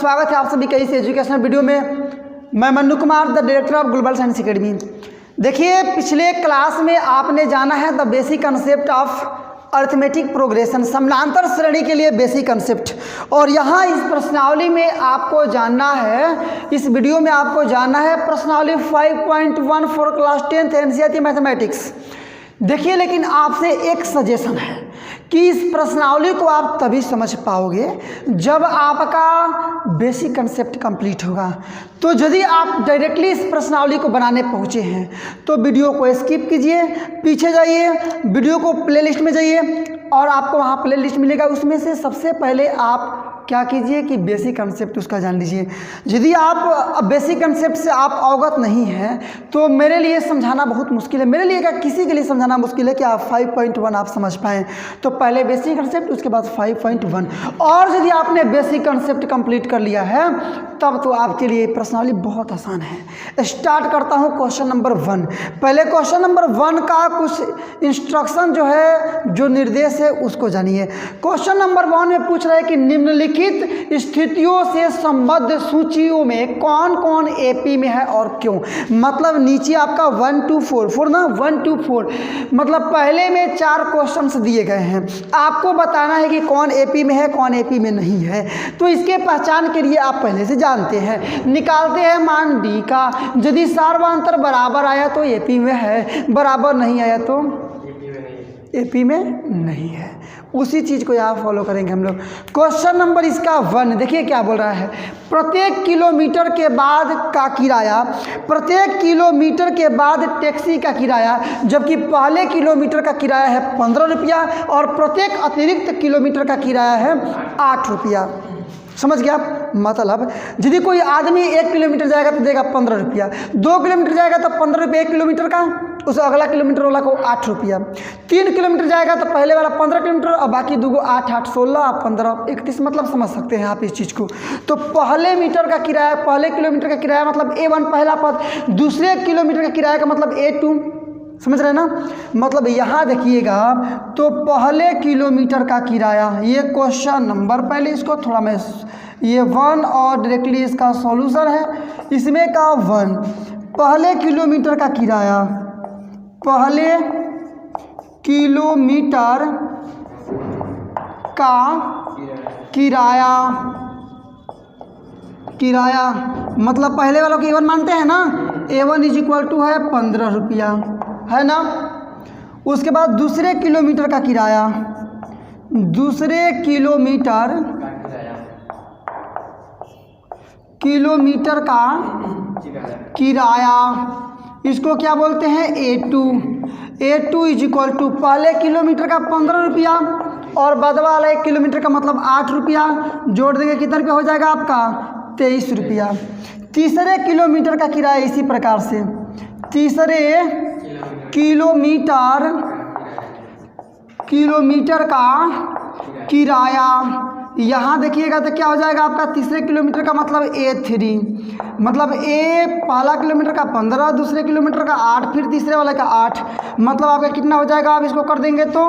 स्वागत है आप सभी का इस एजुकेशनल वीडियो में। मैं Mannu Kumar, the director of global science academy. देखिए, पिछले क्लास में आपने जाना है the basic concept of arithmetic progression, समानांतर श्रेणी के लिए बेसिक कंसेप्ट। और यहाँ इस प्रश्नावली में आपको जानना है, इस वीडियो में आपको जानना है प्रश्नावली 5.1 for class 10th NCERT mathematics. देखिए, लेकिन आपसे एक सजेशन है कि इस प्रश्नावली को आप तभी समझ पाओगे जब आपका बेसिक कंसेप्ट कंप्लीट होगा। तो यदि आप डायरेक्टली इस प्रश्नावली को बनाने पहुँचे हैं तो वीडियो को स्किप कीजिए, पीछे जाइए, वीडियो को प्लेलिस्ट में जाइए और आपको वहाँ प्लेलिस्ट मिलेगा। उसमें से सबसे पहले आप क्या कीजिए कि बेसिक कंसेप्ट उसका जान लीजिए। यदि आप बेसिक कंसेप्ट से आप अवगत नहीं हैं तो मेरे लिए समझाना बहुत मुश्किल है, मेरे लिए क्या किसी के लिए समझाना मुश्किल है कि आप 5.1 आप समझ पाएँ। तो पहले बेसिक कंसेप्ट, उसके बाद 5.1। और यदि आपने बेसिक कंसेप्ट कंप्लीट कर लिया है तब तो आपके लिए प्रश्नावली बहुत आसान है। स्टार्ट करता हूँ क्वेश्चन नंबर 1। पहले क्वेश्चन नंबर 1 का कुछ इंस्ट्रक्शन जो है, जो निर्देश है उसको जानिए। क्वेश्चन नंबर 1 में पूछ रहा है कि निम्नलिखित स्थितियों से संबद्ध सूचियों में कौन कौन एपी में है और क्यों। मतलब नीचे आपका 1 to 4 ना, 1 to 4 मतलब पहले में 4 क्वेश्चंस दिए गए हैं, आपको बताना है कि कौन एपी में है कौन एपी में नहीं है। तो इसके पहचान के लिए आप पहले से जानते हैं, निकालते हैं मान डी का। यदि सार्वधातुक बराबर आया तो एपी में है, बराबर नहीं आया तो एपी में नहीं है। उसी चीज़ को यहाँ फॉलो करेंगे हम लोग। क्वेश्चन नंबर इसका 1 देखिए क्या बोल रहा है। प्रत्येक किलोमीटर के बाद का किराया, प्रत्येक किलोमीटर के बाद टैक्सी का किराया, जबकि पहले किलोमीटर का किराया है 15 रुपया और प्रत्येक अतिरिक्त किलोमीटर का किराया है 8 रुपया। समझ गया? मतलब यदि कोई आदमी 1 किलोमीटर जाएगा तो देगा 15 रुपया, 2 किलोमीटर जाएगा तो 15 रुपये 1 किलोमीटर का, उस अगला किलोमीटर वाला को 8 रुपया। 3 किलोमीटर जाएगा तो पहले वाला 15 किलोमीटर और बाकी दूगो 8 8 16 15 31। मतलब समझ सकते हैं आप इस चीज़ को। तो पहले मीटर का किराया, पहले किलोमीटर का किराया मतलब A1 पहला पद, दूसरे किलोमीटर का किराया का मतलब A2। समझ रहे ना? मतलब यहाँ देखिएगा तो पहले किलोमीटर का किराया, ये क्वेश्चन नंबर, पहले इसको थोड़ा मैं ये 1 और डायरेक्टली इसका सॉल्यूशन है इसमें का 1। पहले किलोमीटर का किराया, पहले किलोमीटर का किराया मतलब पहले वालों को A1 मानते हैं ना, A1 = है 15 रुपया, है ना। उसके बाद दूसरे किलोमीटर का किराया, दूसरे किलोमीटर का किराया, इसको क्या बोलते हैं A2। A2 = पहले किलोमीटर का 15 रुपया और बाद वाला 1 किलोमीटर का मतलब 8 रुपया, जोड़ देंगे कितना रुपया हो जाएगा आपका 23 रुपया। तीसरे किलोमीटर का किराया इसी प्रकार से, तीसरे किलोमीटर का किराया, यहाँ देखिएगा तो क्या हो जाएगा आपका तीसरे किलोमीटर का मतलब A3। मतलब पहला किलोमीटर का 15, दूसरे किलोमीटर का 8, फिर तीसरे वाले का 8, मतलब आपका कितना हो जाएगा, आप इसको कर देंगे तो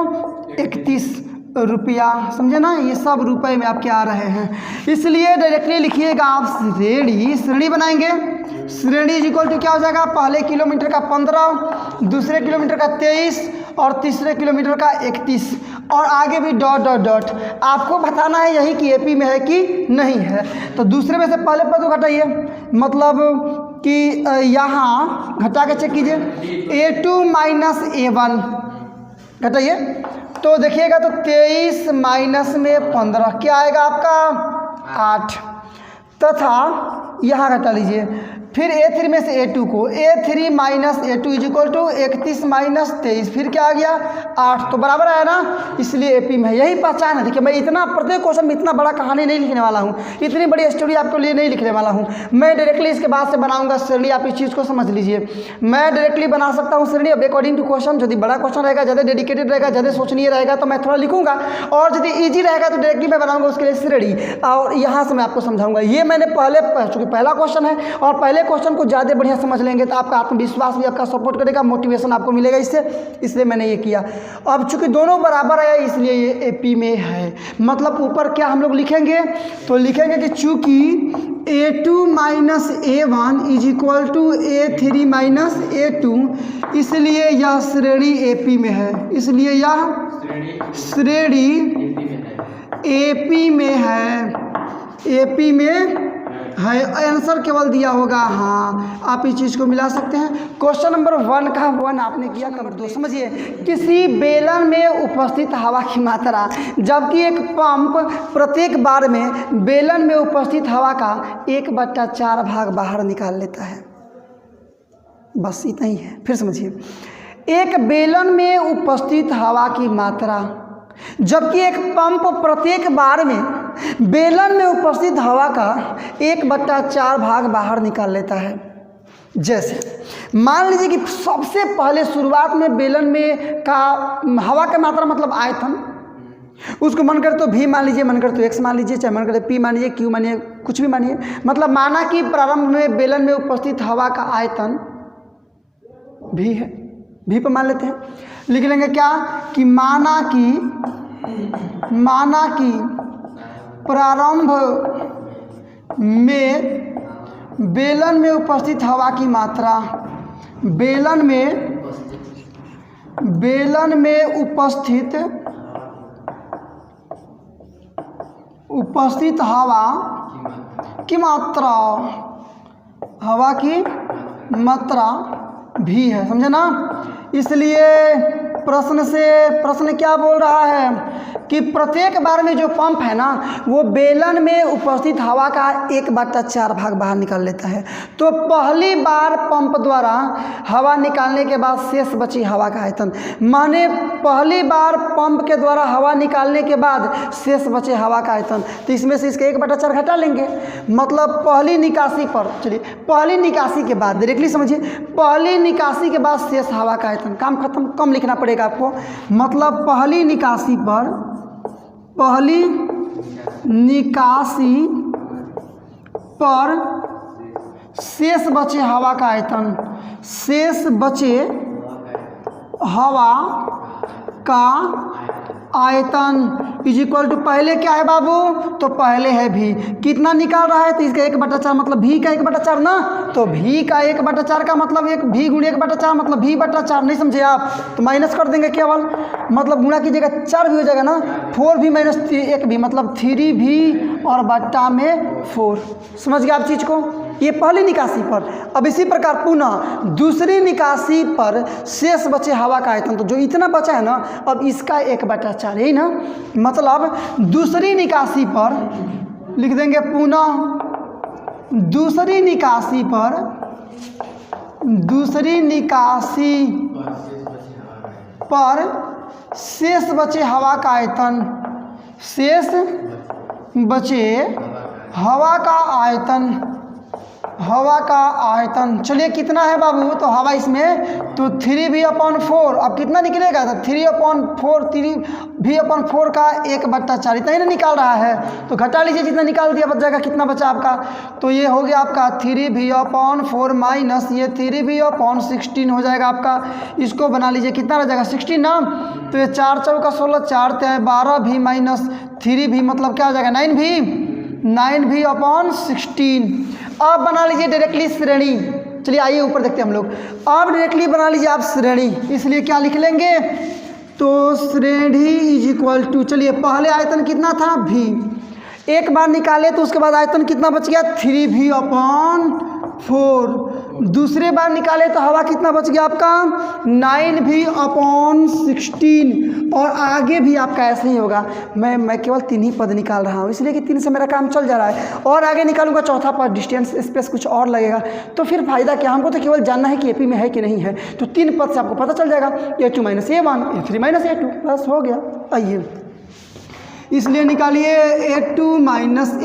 31 रुपया। समझे ना? ये सब रुपए में आपके आ रहे हैं, इसलिए डायरेक्टली लिखिएगा आप श्रेणी बनाएंगे। श्रेणी = क्या हो जाएगा, पहले किलोमीटर का 15, दूसरे किलोमीटर का 23 और तीसरे किलोमीटर का 31 और आगे भी डॉट डॉट डॉट। आपको बताना है यही कि एपी में है कि नहीं है। तो दूसरे में से पहले पद को घटाइए, मतलब कि यहाँ घटा के चेक कीजिए, A2 - A1 घटाइए तो देखिएगा तो 23 माइनस में 15 क्या आएगा आपका 8, तथा यहाँ घटा लीजिए फिर A3 में से A2 को, A3 - A2 = 31 - 23, फिर क्या आ गया 8, तो बराबर आया ना, इसलिए एपी में यही पहचान है। देखिए, मैं इतना प्रत्येक क्वेश्चन में इतना बड़ा कहानी नहीं लिखने वाला हूँ, इतनी बड़ी स्टोरी आपके लिए नहीं लिखने वाला हूँ। मैं डायरेक्टली इसके बाद से बनाऊंगा श्रेणी, आप इस चीज़ को समझ लीजिए। मैं डायरेक्टली बना सकता हूँ श्रेणी अब अकॉर्डिंग टू क्वेश्चन। यदि बड़ा क्वेश्चन रहेगा, ज़्यादा डेडिकेटेड रहेगा, ज़्यादा सोचनीय रहेगा तो मैं थोड़ा लिखूंगा, और यदि ईजी रहेगा तो डायरेक्टली मैं बनाऊंगा उसके लिए श्रेणी, और यहाँ से मैं आपको समझाऊंगा। ये मैंने चूँकि पहला क्वेश्चन है और पहले पहले क्वेश्चन को ज़्यादा बढ़िया समझ लेंगे तो आपका आत्मविश्वास भी आपका सपोर्ट करेगा, मोटिवेशन आपको मिलेगा इससे, इसलिए मैंने ये किया। अब चूंकि दोनों बराबर है इसलिए ये AP में है। मतलब ऊपर क्या हम लोग लिखेंगे, तो लिखेंगे कि चूंकि A2 minus A1 is equal to A3 minus A2, इसलिए यह श्रेणी AP में है, इसलिए यह श्रेणी AP में है, AP में है। आंसर केवल दिया होगा हाँ, आप इस चीज़ को मिला सकते हैं। क्वेश्चन नंबर 1 का 1 आपने किया। नंबर 2 समझिए, किसी बेलन में उपस्थित हवा की मात्रा, जबकि एक पंप प्रत्येक बार में बेलन में उपस्थित हवा का 1/4 भाग बाहर निकाल लेता है। बस इतना ही है। फिर समझिए, एक बेलन में उपस्थित हवा की मात्रा, जबकि एक पंप प्रत्येक बार में बेलन में उपस्थित हवा का 1/4 भाग बाहर निकाल लेता है। जैसे मान लीजिए कि सबसे पहले शुरुआत में बेलन में का हवा का मात्रा मतलब आयतन, उसको मन करे तो V मान लीजिए, मन करे तो X मान लीजिए, चाहे मन करे P मानिए, Q मानिए, कुछ भी मानिए। मतलब माना कि प्रारंभ में बेलन में उपस्थित हवा का आयतन V है, V पर मान लेते हैं। लिख लेंगे क्या कि माना कि प्रारंभ में बेलन में उपस्थित हवा की मात्रा, बेलन में उपस्थित हवा की मात्रा, हवा की मात्रा भी है, समझे ना। इसलिए प्रश्न क्या बोल रहा है कि प्रत्येक बार में जो पंप है ना वो बेलन में उपस्थित हवा का 1/4 भाग बाहर निकाल लेता है। तो पहली बार पंप द्वारा हवा निकालने के बाद शेष बची हवा का आयतन, माने पहली बार पंप के द्वारा हवा निकालने के बाद शेष बचे हवा का आयतन, तो इसमें से इसके 1/4 घटा लेंगे। मतलब पहली निकासी पर, चलिए पहली निकासी के बाद डायरेक्टली समझिए, पहली निकासी के बाद शेष हवा का आयतन, काम खत्म, कम लिखना पड़ेगा आपको। मतलब पहली निकासी पर शेष बचे हवा का आयतन, शेष बचे हवा का आयतन इज इक्वल टू, पहले क्या है बाबू, तो पहले है V, कितना निकाल रहा है तो इसका 1/4 मतलब V का 1/4 ना, तो V का 1/4 का मतलब एक V गुणे 1/4 मतलब V/4, नहीं समझे आप, तो माइनस कर देंगे केवल, मतलब गुणा कीजिएगा 4 भी हो जाएगा ना, 4V माइनस 1V मतलब 3V और बट्टा में 4। समझ गए आप चीज़ को, ये पहली निकासी पर। अब इसी प्रकार पुनः दूसरी निकासी पर शेष बचे हवा का आयतन, तो जो इतना बचा है ना अब इसका 1/4, यही ना। मतलब दूसरी निकासी पर लिख देंगे पुनः दूसरी निकासी पर शेष बचे हवा का आयतन, शेष बचे हवा का आयतन, चलिए कितना है बाबू, तो हवा इसमें तो 3V/4, अब कितना निकलेगा तो 3V/4 का 1/4, इतना ही ना निकाल रहा है, तो घटा लीजिए, जितना निकाल दिया बच जाएगा, कितना बचा आपका, तो ये हो गया आपका 3V/4 माइनस ये 3V/16 हो जाएगा आपका। इसको बना लीजिए, कितना रह जाएगा 16 ना, तो ये 4 चौका 16, 4 12V माइनस 3V मतलब क्या हो जाएगा 9V/16। अब बना लीजिए डायरेक्टली श्रेणी, चलिए आइए ऊपर देखते हैं हम लोग। अब डायरेक्टली बना लीजिए आप श्रेणी, इसलिए क्या लिख लेंगे, तो श्रेणी इज इक्वल टू, चलिए पहले आयतन कितना था V, एक बार निकाले तो उसके बाद आयतन कितना बच गया 3V/4, दूसरे बार निकाले तो हवा कितना बच गया आपका 9V/16, और आगे भी आपका ऐसे ही होगा। मैं केवल 3 ही पद निकाल रहा हूँ, इसलिए कि 3 से मेरा काम चल जा रहा है, और आगे निकालूंगा चौथा पद, डिस्टेंस स्पेस कुछ और लगेगा, तो फिर फायदा क्या, हमको तो केवल जानना है कि AP में है कि नहीं है, तो 3 पद से आपको पता चल जाएगा, A2 - A1 A3 - A2, बस हो गया। आइए इसलिए निकालिए A2 -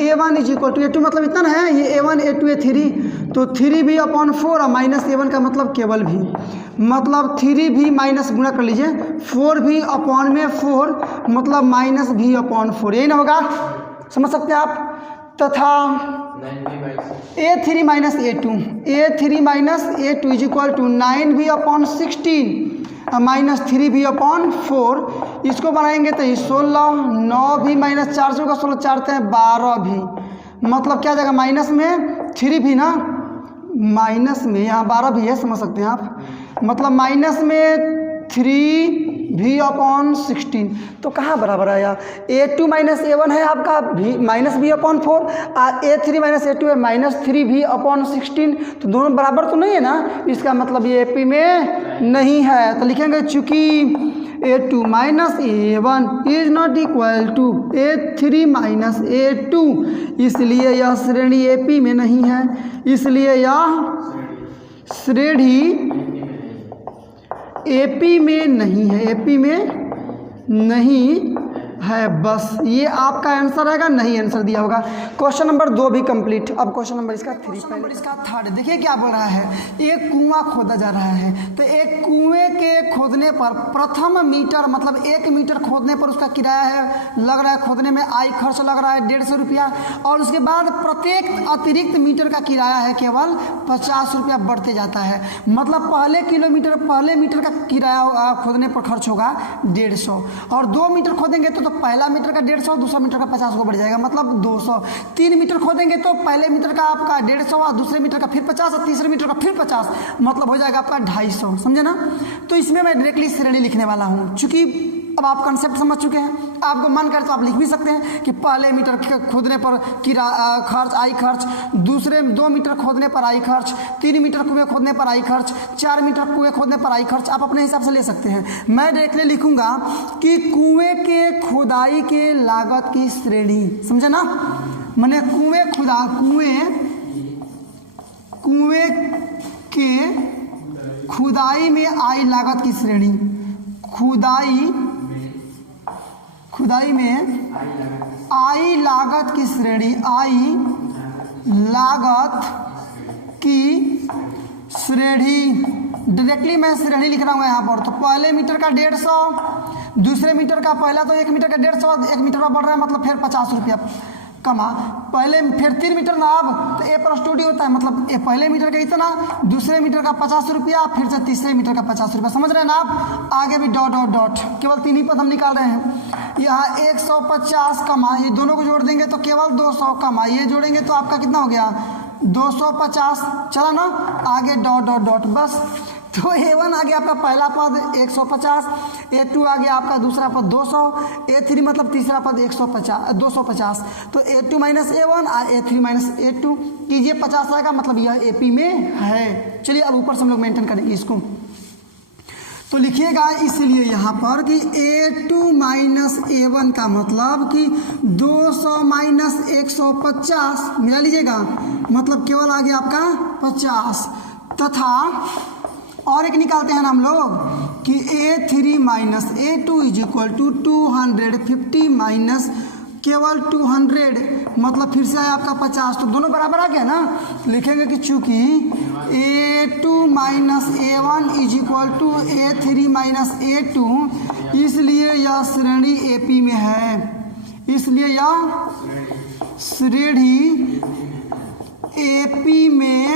A1 is equal to, A2 मतलब इतना ना है, ये A1 A2 A3, तो 3V/4 और माइनस A1 का मतलब केवल V, मतलब 3V माइनस गुणा कर लीजिए 4V/4 मतलब -V/4, यही ना होगा, समझ सकते हैं आप। तथा A3 minus A2, A3 minus A2 is equal to 9v/16 minus 3v/4। इसको बनाएंगे तो ये 16, 9v माइनस 4 से होगा 16, 4 × 12v, मतलब क्या जाएगा माइनस में 3v ना, माइनस में यहाँ 12v है, समझ सकते हैं आप, मतलब माइनस में 3v/16। तो कहाँ बराबर आया, A2 माइनस A1 है आपका v माइनस v/4 और A3 माइनस A2 है माइनस 3v/16, तो दोनों बराबर तो नहीं है ना, इसका मतलब ये AP में नहीं है। तो लिखेंगे चूँकि A2 minus A1 is not equal to A3 minus A2, इसलिए यह श्रेणी AP में नहीं है, इसलिए यह श्रेणी AP में नहीं है, AP में नहीं है। बस ये आपका आंसर रहेगा, नहीं आंसर दिया होगा। क्वेश्चन नंबर 2 भी कंप्लीट। अब क्वेश्चन नंबर इसका 3, पहले इसका 3 देखिए क्या बोल रहा है। एक कुआं खोदा जा रहा है, तो एक कुएं के खोदने पर प्रथम मीटर मतलब 1 मीटर खोदने पर उसका किराया है लग रहा है, खोदने में आई खर्च लग रहा है 150 रुपया, और उसके बाद प्रत्येक अतिरिक्त मीटर का किराया है केवल 50 रुपया बढ़ते जाता है। मतलब पहले मीटर का किराया खोदने पर खर्च होगा 150, और 2 मीटर खोदेंगे तो पहला मीटर का 150, दूसरा मीटर का 50 को बढ़ जाएगा, मतलब 200। 3 मीटर खोदेंगे तो पहले मीटर का आपका 150 और दूसरे मीटर का फिर 50 और तीसरे मीटर का फिर 50, मतलब हो जाएगा आपका 250, समझे ना। तो इसमें मैं डायरेक्टली श्रेणी लिखने वाला हूँ, चूंकि अब आप कंसेप्ट समझ चुके हैं, आपको मन करे तो आप लिख भी सकते हैं कि पहले मीटर खोदने पर खर्च आई खर्च, दूसरे 2 मीटर खोदने पर आई खर्च, 3 मीटर कुएं खोदने पर आई खर्च, 4 मीटर कुएं खोदने पर आई खर्च, आप अपने हिसाब से ले सकते हैं। मैं डायरेक्टली लिखूंगा कि कुएं के खुदाई के लागत की श्रेणी, समझे ना, मैंने कुएं के खुदाई में आई लागत की श्रेणी, खुदाई में आई लागत की श्रेणी, आई लागत की श्रेणी, डायरेक्टली मैं श्रेणी लिख रहा हूँ यहाँ पर। तो पहले मीटर का 150, दूसरे मीटर का पहला तो 1 मीटर का 150, 1 मीटर का बढ़ रहा है मतलब फिर 50 रुपया कमा, पहले फिर 3 मीटर ना, अब तो A+2D होता है, मतलब पहले मीटर का इतना, दूसरे मीटर का 50 रुपया, फिर से तीसरे मीटर का 50 रुपया, समझ रहे हैं ना आप। आगे भी डॉट डॉट डॉट, केवल 3 ही पद हम निकाल रहे हैं। यहाँ 150 कमा, ये दोनों को जोड़ देंगे तो केवल 200 कमा, ये जोड़ेंगे तो आपका कितना हो गया 250, चला ना। आगे डॉट डॉट डॉट, बस। तो A1 आ गया आपका पहला पद 150, A2 आ गया आपका दूसरा पद 200, A3 मतलब तीसरा पद 250। तो A2 माइनस A1 और A3 माइनस A2 कीजिए, 50 आएगा, मतलब यह AP में है। चलिए अब ऊपर से हम लोग मेंटेन करेंगे इसको, तो लिखिएगा इसलिए यहाँ पर कि A2 माइनस A1 का मतलब कि 200 माइनस 150 मिला लीजिएगा, मतलब केवल आ गया आपका 50, तथा और एक निकालते हैं ना हम लोग कि A3 minus A2 is equal to 250 minus केवल 200, मतलब फिर से आया आपका 50, तो दोनों बराबर आ गया ना। लिखेंगे कि चूंकि A2 minus A1 is equal to A3 minus A2, इसलिए यह श्रेणी AP में है, इसलिए यह श्रेणी AP में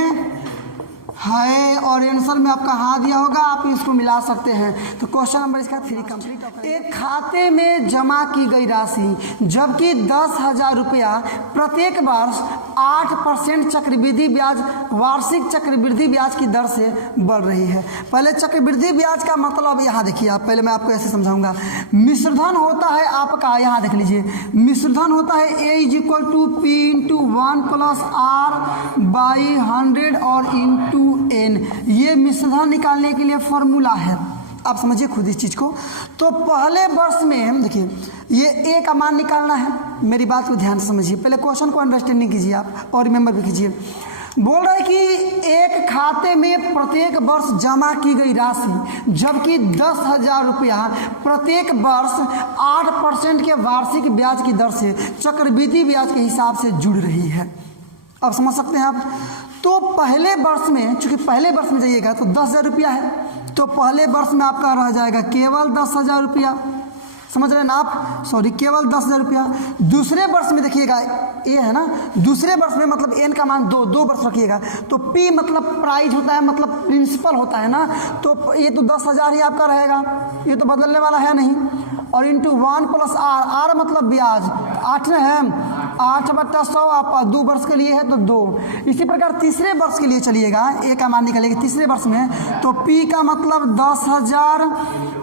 है, और आंसर में आपका हाँ दिया होगा, आप इसको मिला सकते हैं। तो क्वेश्चन नंबर इसका 3 कंप्लीट होगा। एक खाते में जमा की गई राशि जबकि 10,000 रुपया प्रत्येक वर्ष 8% चक्रवृद्धि ब्याज वार्षिक चक्रवृद्धि ब्याज की दर से बढ़ रही है। पहले चक्रवृद्धि ब्याज का मतलब यहाँ देखिए आप, पहले मैं आपको ऐसे समझाऊंगा। मिश्रधन होता है आपका, यहाँ देख लीजिए, मिश्रधन होता है A is equal to P into 1 plus R/100 और इंटू N, ये मिश्रधन निकालने के लिए फॉर्मूला है, आप समझिए खुद इस चीज को। तो पहले वर्ष में देखिए ये A का मान निकालना है, मेरी बात को ध्यान से समझिए, पहले क्वेश्चन को अंडरस्टैंडिंग कीजिए आप और रिमेंबर भी कीजिए। बोल रहा है कि एक खाते में प्रत्येक वर्ष जमा की गई राशि जबकि 10,000 रुपया प्रत्येक वर्ष 8% के वार्षिक ब्याज की दर से चक्रवृद्धि ब्याज के हिसाब से जुड़ रही है। अब समझ सकते हैं आप। तो पहले वर्ष में, चूंकि पहले वर्ष में जाइएगा तो 10,000 रुपया है, तो पहले वर्ष में आपका रह जाएगा केवल 10,000 रुपया, समझ रहे हैं ना आप, सॉरी केवल 10,000 रुपया। दूसरे वर्ष में देखिएगा ए है ना, दूसरे वर्ष में मतलब एन का मान 2 वर्ष रखिएगा, तो पी मतलब प्राइज होता है, मतलब प्रिंसिपल होता है ना, तो ये तो 10,000 ही आपका रहेगा, ये तो बदलने वाला है नहीं। और इंटू 1 + आर, आर मतलब ब्याज, 8 में है 8/100 आप 2 वर्ष के लिए है तो 2। इसी प्रकार तीसरे वर्ष के लिए चलिएगा, ए का मान निकलेगा तीसरे वर्ष में, तो पी का मतलब 10,000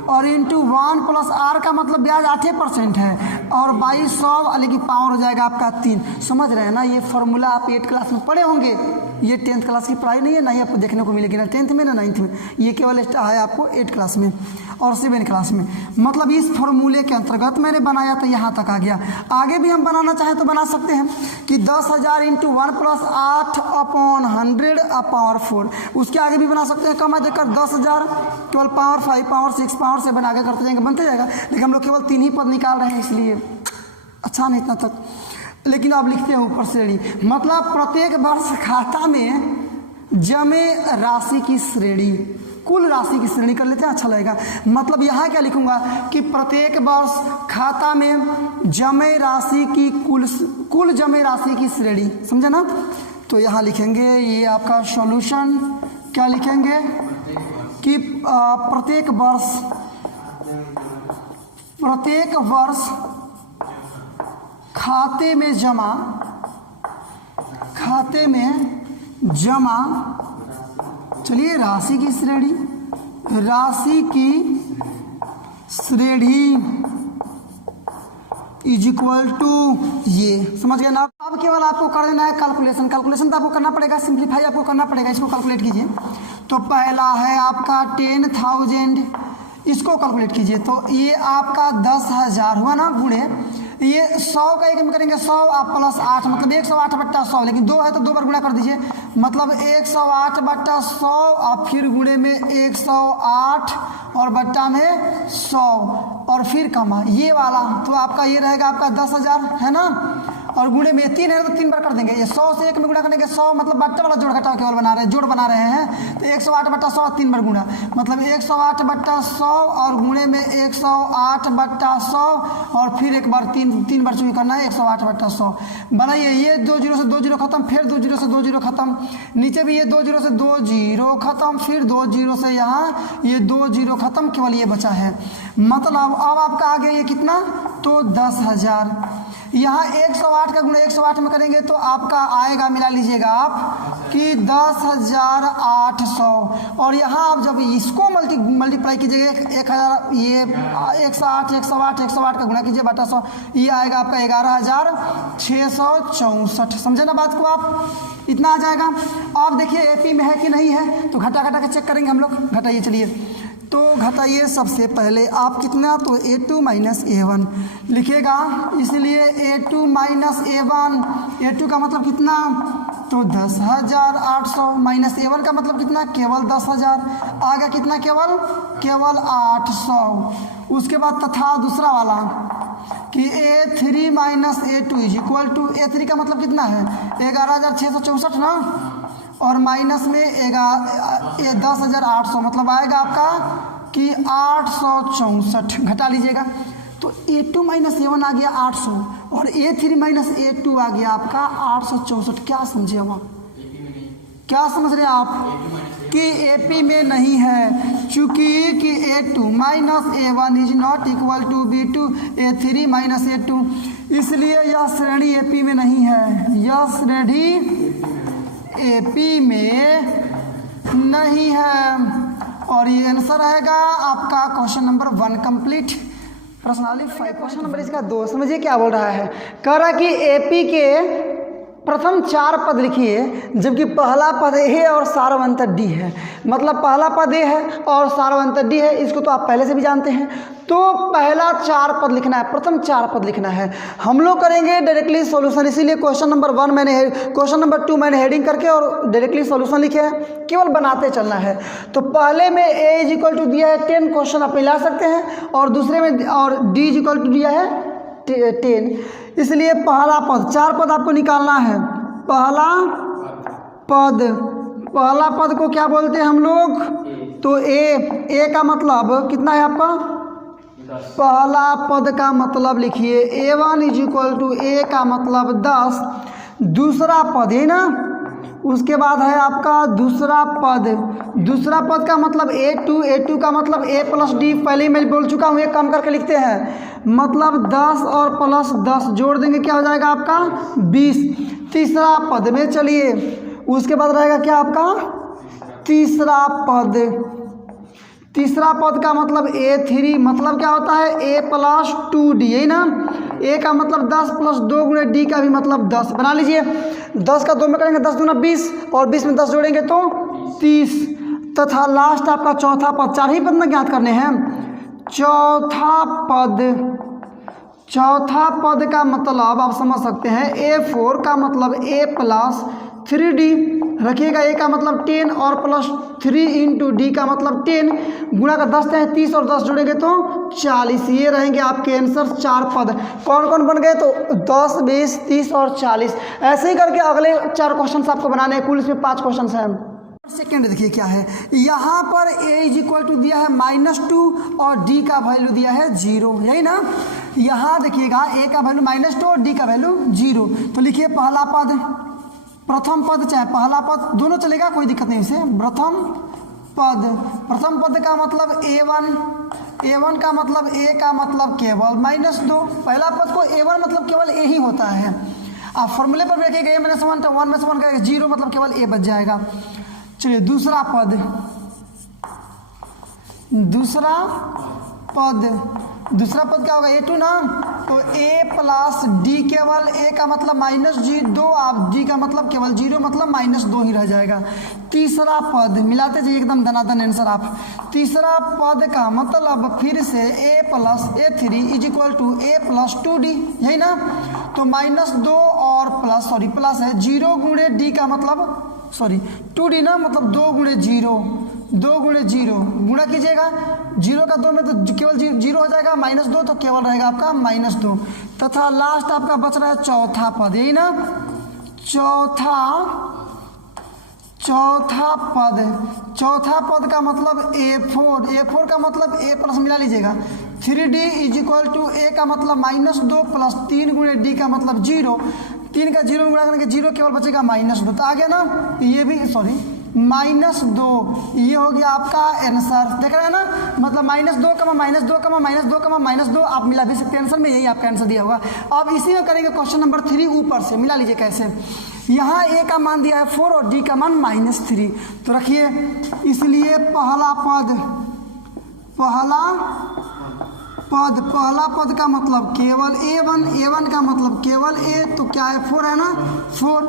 और इंटू 1 + आर का मतलब ब्याज 8% है, और 2200 लेकिन पावर हो जाएगा आपका 3। समझ रहे हैं ना, ये फॉर्मूला आप 8 क्लास में पढ़े होंगे, ये 10th क्लास की पढ़ाई नहीं है, ना ही आपको देखने को मिलेगी ना 10th में ना 9th में, ये केवल है आपको 8 क्लास में और 7 क्लास में। मतलब इस फॉर्मूले के अंतर्गत मैंने बनाया तो यहाँ तक आ गया। आगे भी हम बनाना चाहें तो बना सकते हैं कि 10,000 इंटू 1 + 8/100/4, उसके आगे भी बना सकते हैं, कम देकर 10,000 केवल पावर 5 पावर 6 पावर 7 आगे करते जाएंगे, बनते जाएगा, लेकिन हम लोग केवल 3 ही पद निकाल रहे हैं इसलिए अच्छा नहीं इतना तक। लेकिन अब लिखते हैं ऊपर श्रेणी, मतलब प्रत्येक वर्ष खाता में जमे राशि की श्रेणी, कुल राशि की श्रेणी कर लेते हैं, अच्छा लगेगा। मतलब यहाँ क्या लिखूंगा कि प्रत्येक वर्ष खाता में जमे राशि की कुल जमे राशि की श्रेणी, समझे ना। तो यहाँ लिखेंगे ये आपका सॉल्यूशन, क्या लिखेंगे कि प्रत्येक वर्ष खाते में जमा चलिए राशि की श्रेणी इज इक्वल टू ये, समझ गए ना। अब केवल आपको कर देना है कैलकुलेशन तो आपको करना पड़ेगा, सिंप्लीफाई आपको करना पड़ेगा, इसको कैलकुलेट कीजिए। तो पहला है आपका 10,000, इसको कैलकुलेट कीजिए, तो ये आपका 10,000 हुआ ना, गुणे ये 100 का एक में करेंगे 100 आप + 8 मतलब 108/100, लेकिन 2 है तो 2 बार गुणा कर दीजिए, मतलब 108/100 आप फिर गुणे में 108 और बट्टा में 100 और फिर कमा ये वाला, तो आपका ये रहेगा आपका 10,000 है ना, और गुणे में 3 है तो 3 बार कर देंगे, ये 100 से 1 में गुणा करेंगे 100 मतलब बट्टा वाला जोड़ घटाव केवल जोड़ बना रहे हैं, तो 108/100 3 बार गुणा, मतलब 108/100 और गुणे में 108/100 और फिर एक बार 3 बार चुनी करना है 108/100 बनाइए। ये 2 0 से 2 0 खत्म, फिर 2 0 से 2 0 खत्म, नीचे भी ये 2 0 से 2 0 खत्म, फिर 2 0 से यहाँ ये 2 0 खत्म, केवल ये बचा है। मतलब अब आपका आ गया ये कितना, तो 10,000। यहाँ 108 का गुणा 108 में करेंगे तो आपका आएगा, मिला लीजिएगा आप कि 10,800, और यहाँ आप जब इसको मल्टीप्लाई कीजिएगा 1,000 ये 108 का गुणा कीजिए बटा 100, ये आएगा आपका 11,664। समझे ना बात को आप, इतना आ जाएगा। आप देखिए एपी में है कि नहीं है, तो घटा के चेक करेंगे हम लोग, घटाइए चलिए, तो घटाइए सबसे पहले आप कितना, तो A2 - A1 लिखिएगा, इसलिए A2 - A1, A2 का मतलब कितना, तो 10,800 माइनस A1 का मतलब कितना, केवल 10,000 आ गया, कितना केवल 800। उसके बाद तथा दूसरा वाला कि A3 - A2 is equal to, A3 का मतलब कितना है 11,664 ना, और माइनस में 10,800 मतलब आएगा आपका कि 864, घटा लीजिएगा, तो A2 - A1 आ गया 800 और A3 - A2 आ गया आपका 864। क्या समझे हम आप, क्या समझ रहे हैं आप कि एपी में नहीं है, चूंकि कि A2 - A1 is not equal to B2 A3 - A2, इसलिए यह श्रेणी एपी में नहीं है, यह श्रेणी एपी में नहीं है, और ये आंसर रहेगा आपका question number 1 complete. Personally 5 question number इसका 2, समझिए क्या बोल रहा है, कह रहा कि एपी के प्रथम 4 पद लिखिए, जबकि पहला पद ए और सारवंतर डी है। मतलब पहला पद ए है और सारवंतर डी है, इसको तो आप पहले से भी जानते हैं। तो पहला 4 पद लिखना है, प्रथम 4 पद लिखना है। हम लोग करेंगे डायरेक्टली सॉल्यूशन, इसीलिए क्वेश्चन नंबर 1 मैंने, क्वेश्चन नंबर 2 मैंने हेडिंग करके और डायरेक्टली सॉल्यूशन लिखे हैं, केवल बनाते चलना है। तो पहले में ए इज इक्वल टू दिया है 10 क्वेश्चन आप ला सकते हैं, और दूसरे में और डी इज इक्वल टू दिया है 10, इसलिए पहला पद 4 पद आपको निकालना है। पहला पद को क्या बोलते हैं हम लोग, तो ए का मतलब कितना है आपका पहला पद का मतलब लिखिए a1 is equal to a का मतलब 10, दूसरा पद है ना, उसके बाद है आपका दूसरा पद का मतलब a2 का मतलब a प्लस डी, पहले ही मैं बोल चुका हूँ, ये कम करके लिखते हैं, मतलब 10 और प्लस 10 जोड़ देंगे क्या हो जाएगा आपका 20। तीसरा पद में चलिए, उसके बाद रहेगा क्या आपका तीसरा पद का मतलब a3, मतलब क्या होता है a प्लस 2d, यही ना, a का मतलब 10 प्लस 2 गुणे d का भी मतलब 10, बना लीजिए। 10 का 2 में करेंगे 10 दूना 20 और 20 में 10 जोड़ेंगे तो 30, तथा लास्ट आपका चौथा पद, 4 ही पद ना ज्ञात करने हैं। चौथा पद का मतलब आप समझ सकते हैं a4 का मतलब a प्लस 3d, रखिएगा a का मतलब 10 और प्लस 3 इंटू डी का मतलब 10, गुणा का 10 है 30 और 10 जोड़ेंगे तो 40। ये रहेंगे आपके आंसर 4 पद। कौन कौन बन गए तो 10, 20, 30 और 40। ऐसे ही करके अगले 4 क्वेश्चन आपको बनाने हैं, कुल इसमें 5 क्वेश्चन हैं। सेकेंड देखिए क्या है, यहाँ पर a इज इक्वल टू दिया है -2 और d का वैल्यू दिया है 0, यही ना। यहाँ देखिएगा a का वैल्यू -2 और d का वैल्यू 0, तो लिखिए पहला पद, प्रथम पद चाहे पहला पद दोनों चलेगा, कोई दिक्कत नहीं इसे। प्रथम पद का मतलब a1 का मतलब a का मतलब केवल -2, पहला पद को a1 मतलब केवल a ही होता है। आप फॉर्मूले पर रखिएगा a -1 तो 1 -1 का 0 मतलब केवल a बच जाएगा। चलिए दूसरा पद क्या होगा a2 ना, तो a प्लस d, केवल a का मतलब -2, आप d का मतलब केवल 0 मतलब -2 ही रह जाएगा। तीसरा पद मिलाते जाइए एकदम धनाधन आंसर आप। तीसरा पद का मतलब फिर से a plus a3 is equal to a plus 2d, यही ना, तो -2 और प्लस है 0 गुणे d का मतलब 2d ना, मतलब 2 गुणे 0 गुणा कीजिएगा, 0 का 2 में तो केवल 0 हो जाएगा, -2 तो केवल रहेगा आपका -2, तथा लास्ट आपका बच रहा है चौथा पद, यही ना। चौथा पद का मतलब a4 का मतलब a प्लस मिला लीजिएगा 3d is equal to a का मतलब -2 प्लस 3 गुणे d का मतलब 0, 3 का 0 गुणा करके 0 केवल बचेगा -2, तो आ गया ना, ये भी -2, ये हो गया आपका आंसर, देख रहे हैं ना, मतलब -2 आप मिला भी सकते हैं आंसर में, यही आपका आंसर दिया होगा। अब इसी में करेंगे क्वेश्चन नंबर 3, ऊपर से मिला लीजिए कैसे। यहाँ a का मान दिया है 4 और d का मान -3, तो रखिए, इसलिए पहला पद का मतलब केवल a1 का मतलब केवल a, तो क्या है 4 है ना, 4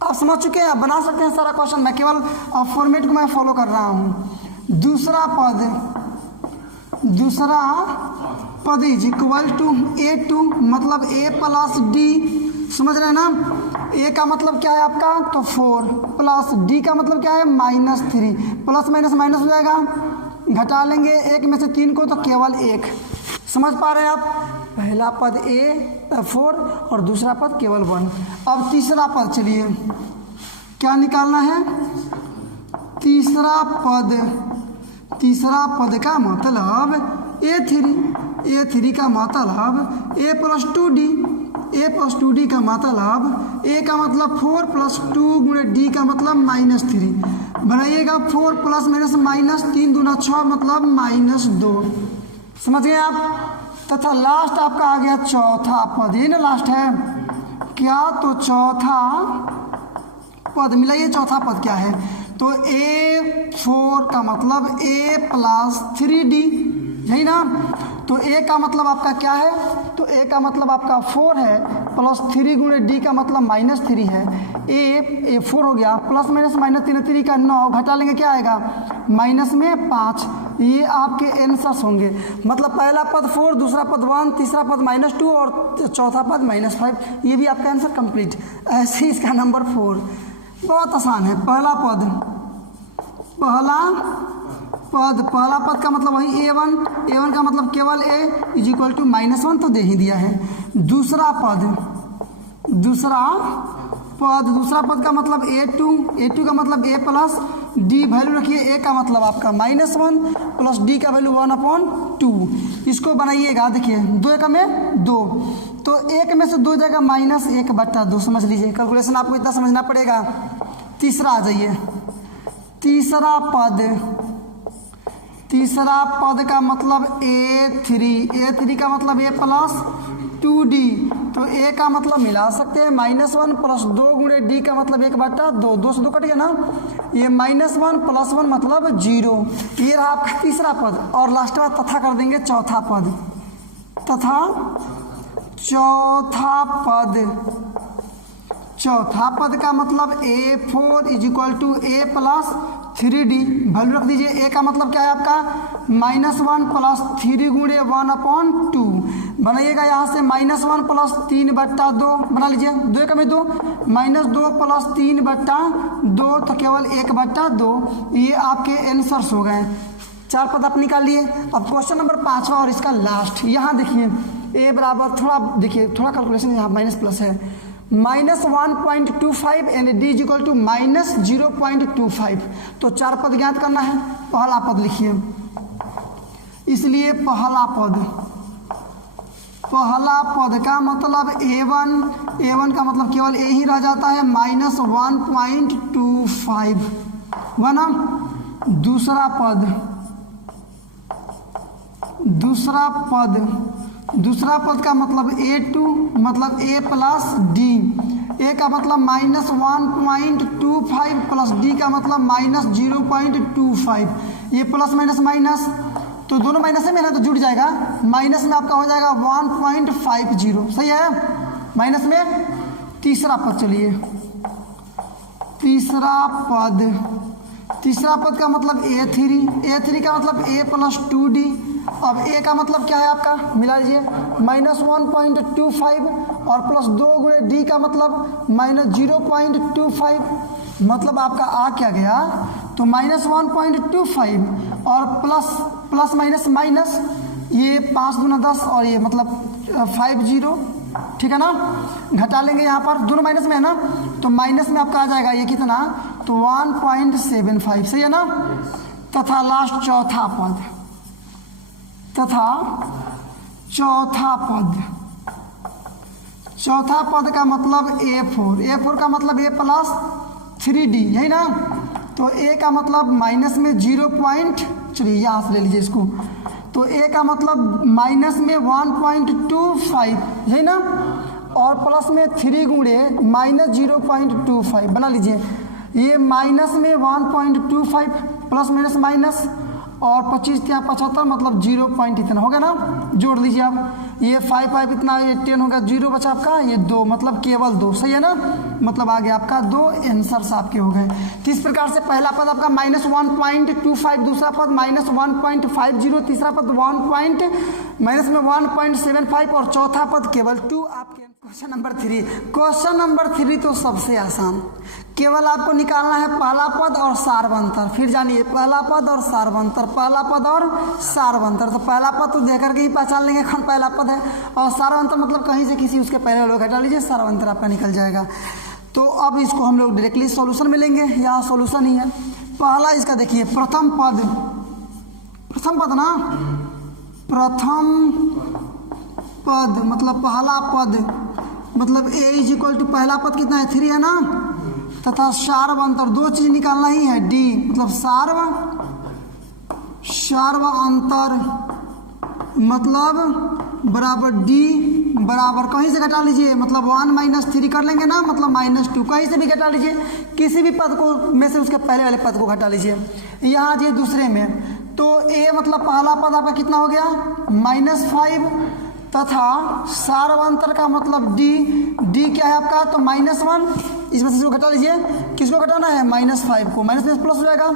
आप समझ चुके हैं, आप बना सकते हैं सारा क्वेश्चन, मैं केवल फॉर्मेट को मैं फॉलो कर रहा हूँ। दूसरा पद इज इक्वल टू a2 मतलब a प्लस d, समझ रहे हैं ना। a का मतलब क्या है आपका, तो 4 प्लस d का मतलब क्या है -3, प्लस माइनस हो जाएगा, घटा लेंगे 1 में से 3 को तो केवल 1, समझ पा रहे हैं आप। पहला पद a4 और दूसरा पद केवल 1। अब तीसरा पद, चलिए क्या निकालना है, तीसरा पद का मतलब a3 का मतलब a प्लस 2d का मतलब a का मतलब 4 प्लस 2 गुणे d का मतलब -3, बनाइएगा 4 प्लस माइनस 3 दूना 6 मतलब -2, समझ गए आप। तथा लास्ट आपका आ गया चौथा पद, ये ना लास्ट है क्या, तो चौथा पद मिलाइए, चौथा पद क्या है, तो a4 का मतलब a प्लस 3d, यही ना, तो a का मतलब आपका क्या है, तो a का मतलब आपका 4 है प्लस 3 गुणे d का मतलब -3 है, a4 हो गया, प्लस माइनस 3 का 9, घटा लेंगे क्या आएगा -5, ये आपके आंसर्स होंगे। मतलब पहला पद 4, दूसरा पद 1, तीसरा पद -2 और चौथा पद -5, ये भी आपका आंसर कंप्लीट। ऐसे ही इसका नंबर 4 बहुत आसान है। पहला पद का मतलब वही a1 का मतलब केवल a इज इक्वल टू -1 तो दे ही दिया है। दूसरा पद, दूसरा पद का मतलब a2 का मतलब a प्लस डी, वैल्यू रखिए a का मतलब आपका -1 प्लस d का वैल्यू 1/2। इसको बनाइएगा, देखिए 2 एकम में 2, तो 1 में से 2 जाएगा -1/2, समझ लीजिए। कैलकुलेशन आपको इतना समझना पड़ेगा। तीसरा आ जाइए, तीसरा पद का मतलब a3 का मतलब a प्लस 2d, तो a का मतलब मिला सकते हैं -1 प्लस 2 गुणे d का मतलब 1/2, 2 से 2 कट गया ना, ये -1 प्लस 1 मतलब 0। ये रहा आपका तीसरा पद। और लास्ट में तथा कर देंगे चौथा पद, तथा चौथा पद का मतलब a4 = a plus 3d, value रख दीजिए। a का मतलब क्या है आपका -1 प्लस 3 गुणे 1/2, बनाइएगा यहाँ से -1 प्लस 3/2 बना लीजिए, 2 एकम में 2, -2 प्लस 3/2, तो केवल 1/2। ये आपके आंसर्स हो गए। 4 पद आप निकाल लिए। अब क्वेश्चन नंबर 5वां और इसका लास्ट, यहाँ देखिए a बराबर, थोड़ा देखिए, थोड़ा कैलकुलेशन यहाँ माइनस प्लस है, -1.25 एंड d = -0.25। तो 4 पद ज्ञात करना है। पहला पद लिखिए, इसलिए पहला पद का मतलब a1 का मतलब केवल a ही रह जाता है, -1.25 बना। दूसरा पद का मतलब a2 मतलब a प्लस d, a का मतलब -1.25 प्लस d का मतलब -0.25। ये प्लस माइनस तो दोनों माइनस में ना, तो जुड़ जाएगा, माइनस में आपका हो जाएगा 1.50, सही है, माइनस में। तीसरा पद चलिए, तीसरा पद का मतलब a3 का मतलब a प्लस 2d। अब a का मतलब क्या है आपका, मिला लीजिए, -1.25 और प्लस 2 गुणे d का मतलब -0.25, मतलब आपका आ क्या गया, तो -1.25 और प्लस माइनस, ये 5 दूना 10 और ये मतलब 50, ठीक है ना। घटा लेंगे यहाँ पर, दोनों माइनस में है ना, तो माइनस में आपका आ जाएगा ये कितना, तो 1.75, सही है ना। तथा लास्ट चौथा पद का मतलब a4 का मतलब a प्लस 3d, यही ना। तो a का मतलब माइनस में 0. चलिए यहाँ से ले लीजिए इसको, तो a का मतलब माइनस में 1.25, यही ना, और प्लस में 3 गुणे -0.25 बना लीजिए। ये माइनस में 1.25 प्लस माइनस और 25 या 75 मतलब 0. इतना हो गया ना, जोड़ लीजिए आप, ये 5 इतना, ये 10 होगा, 0 बचा आपका, ये 2 मतलब केवल 2, सही है ना, मतलब आगे आपका 2 आंसर्स आपके हो गए। तो इस प्रकार से पहला पद आपका -1.25, दूसरा पद -1.50, तीसरा पद -1.75 और चौथा पद केवल 2 आपके। क्वेश्चन नंबर 3 तो सबसे आसान, केवल आपको निकालना है पहला पद और सारवंतर। फिर जानिए पहला पद और सारवंतर, तो पहला पद तो देख करके ही पहचान लेंगे कौन पहला पद है, और सारवंतर मतलब कहीं से किसी उसके पहले लोग हटा लीजिए, सारवंतर आपका निकल जाएगा। तो अब इसको हम लोग डायरेक्टली सॉल्यूशन में लेंगे, यहाँ सॉल्यूशन ही है। पहला इसका देखिए, प्रथम पद मतलब पहला पद मतलब a = पहला पद कितना है, 3 है ना, तथा सारवंतर 2 चीज निकालना ही है, d मतलब सारवंतर मतलब बराबर d बराबर, कहीं से घटा लीजिए, मतलब 1 - 3 कर लेंगे ना, मतलब -2, कहीं से भी घटा लीजिए, किसी भी पद को में से उसके पहले वाले पद को घटा लीजिए। यहाँ जी दूसरे में, तो a मतलब पहला पद आपका कितना हो गया, -5, तथा सारवंतर का मतलब d क्या है आपका, तो -1, इसमें से इसको घटा लीजिए, किसको घटाना है, -5 को, माइनस में प्लस हो जाएगा,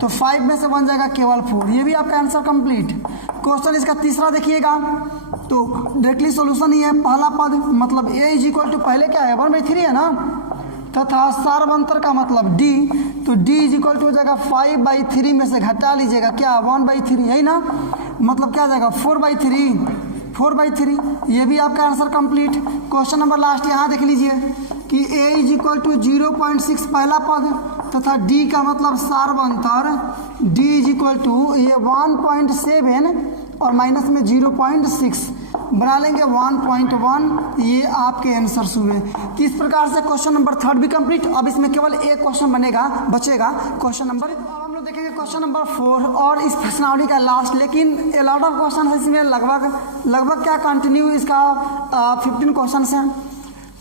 तो 5 में से 1 जाएगा केवल 4। ये भी आपका आंसर कंप्लीट। क्वेश्चन इसका तीसरा देखिएगा, तो डायरेक्टली सॉल्यूशन ही है। पहला पद मतलब a = पहले क्या है, 1/3 है ना, तथा सारवंतर का मतलब d, तो d = हो जाएगा 5/3 में से घटा लीजिएगा क्या, 1/3, यही ना, मतलब क्या आ जाएगा 4/3, ये भी आपका answer complete. Question number last यहाँ देख लीजिए, कि a इज इक्वल टू 0.6 पहला पद तथा d का मतलब सार्वंतर d इज इक्वल टू ये 1.7 और माइनस में 0.6 बना लेंगे 1.1। ये आपके आंसर्स हुए। तो इस प्रकार से क्वेश्चन नंबर 3 भी कंप्लीट। अब इसमें केवल एक क्वेश्चन बचेगा क्वेश्चन नंबर। अब हम लोग देखेंगे क्वेश्चन नंबर 4 और इस प्रश्नावली का लास्ट। लेकिन ए लॉट ऑफ क्वेश्चन है इसमें, लगभग क्या कंटिन्यू इसका 15 क्वेश्चन हैं।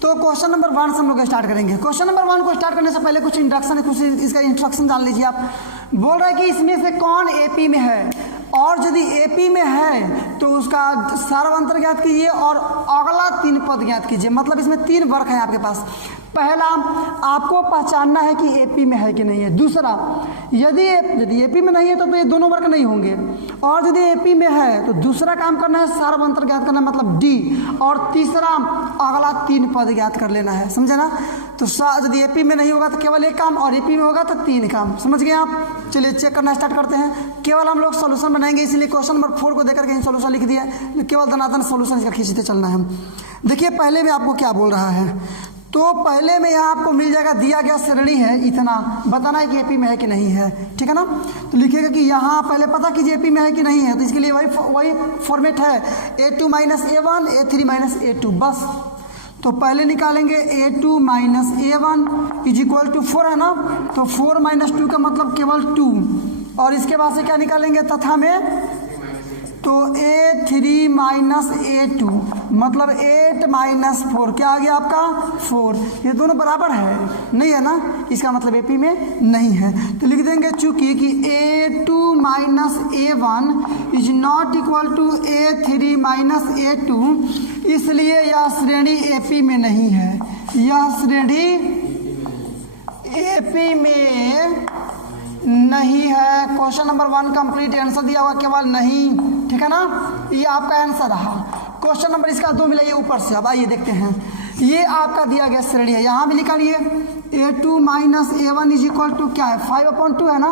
तो क्वेश्चन नंबर 1 से हम लोग स्टार्ट करेंगे। क्वेश्चन नंबर 1 को स्टार्ट करने से पहले कुछ इंट्रोडक्शन, कुछ इसका इंस्ट्रक्शन जान लीजिए आप। बोल रहा है कि इसमें से कौन एपी में है, और यदि एपी में है तो उसका सार्वंतर ज्ञात कीजिए और अगला 3 पद ज्ञात कीजिए। मतलब इसमें 3 वर्क है आपके पास। पहला, आपको पहचानना है कि एपी में है कि नहीं है। दूसरा, यदि एपी में नहीं है तो ये दोनों वर्क नहीं होंगे, और यदि एपी में है तो दूसरा काम करना है सार्वंतर ज्ञात करना, मतलब डी, और तीसरा अगला 3 पद ज्ञात कर लेना है। समझे ना? तो यदि एपी में नहीं होगा तो केवल एक काम, और एपी में होगा तो 3 काम। समझ गए आप? चलिए चेक करना स्टार्ट करते हैं। केवल हम लोग सोल्यूशन बनाएंगे, इसलिए क्वेश्चन नंबर 4 को देकर के सोल्यूशन लिख दिया। केवल धनाधन सोल्यूशन इसका खींचते चलना है। देखिए पहले में आपको क्या बोल रहा है। तो पहले में यहाँ आपको मिल जाएगा, दिया गया श्रेणी है इतना, बताना है कि एपी में है कि नहीं है। ठीक है ना? तो लिखिएगा कि यहाँ पहले पता कीजिए एपी में है कि नहीं है। तो इसके लिए वही फॉर्मेट है, A2 - A1 A3 - A2 बस। तो पहले निकालेंगे A2 - A1 is equal to 4 है ना, तो 4 - 2 का मतलब केवल 2, और इसके बाद से क्या निकालेंगे तथा में, तो A3 - A2 मतलब 8 - 4 क्या आ गया आपका 4। ये दोनों बराबर है नहीं है ना, इसका मतलब एपी में नहीं है। तो लिख देंगे चूंकि कि A2 - A1 is not equal to A3 - A2, इसलिए यह श्रेणी एपी में नहीं है। यह श्रेणी एपी में नहीं है। Question number 1 complete. आंसर दिया हुआ केवल नहीं। ठीक है ना? ये आपका आंसर रहा। क्वेश्चन नंबर इसका 2 मिला, ये ऊपर से। अब आइए देखते हैं। ये आपका दिया गया श्रेणी है, यहाँ भी निकालिए। A2 - A1 is equal to क्या है, 5/2 है ना,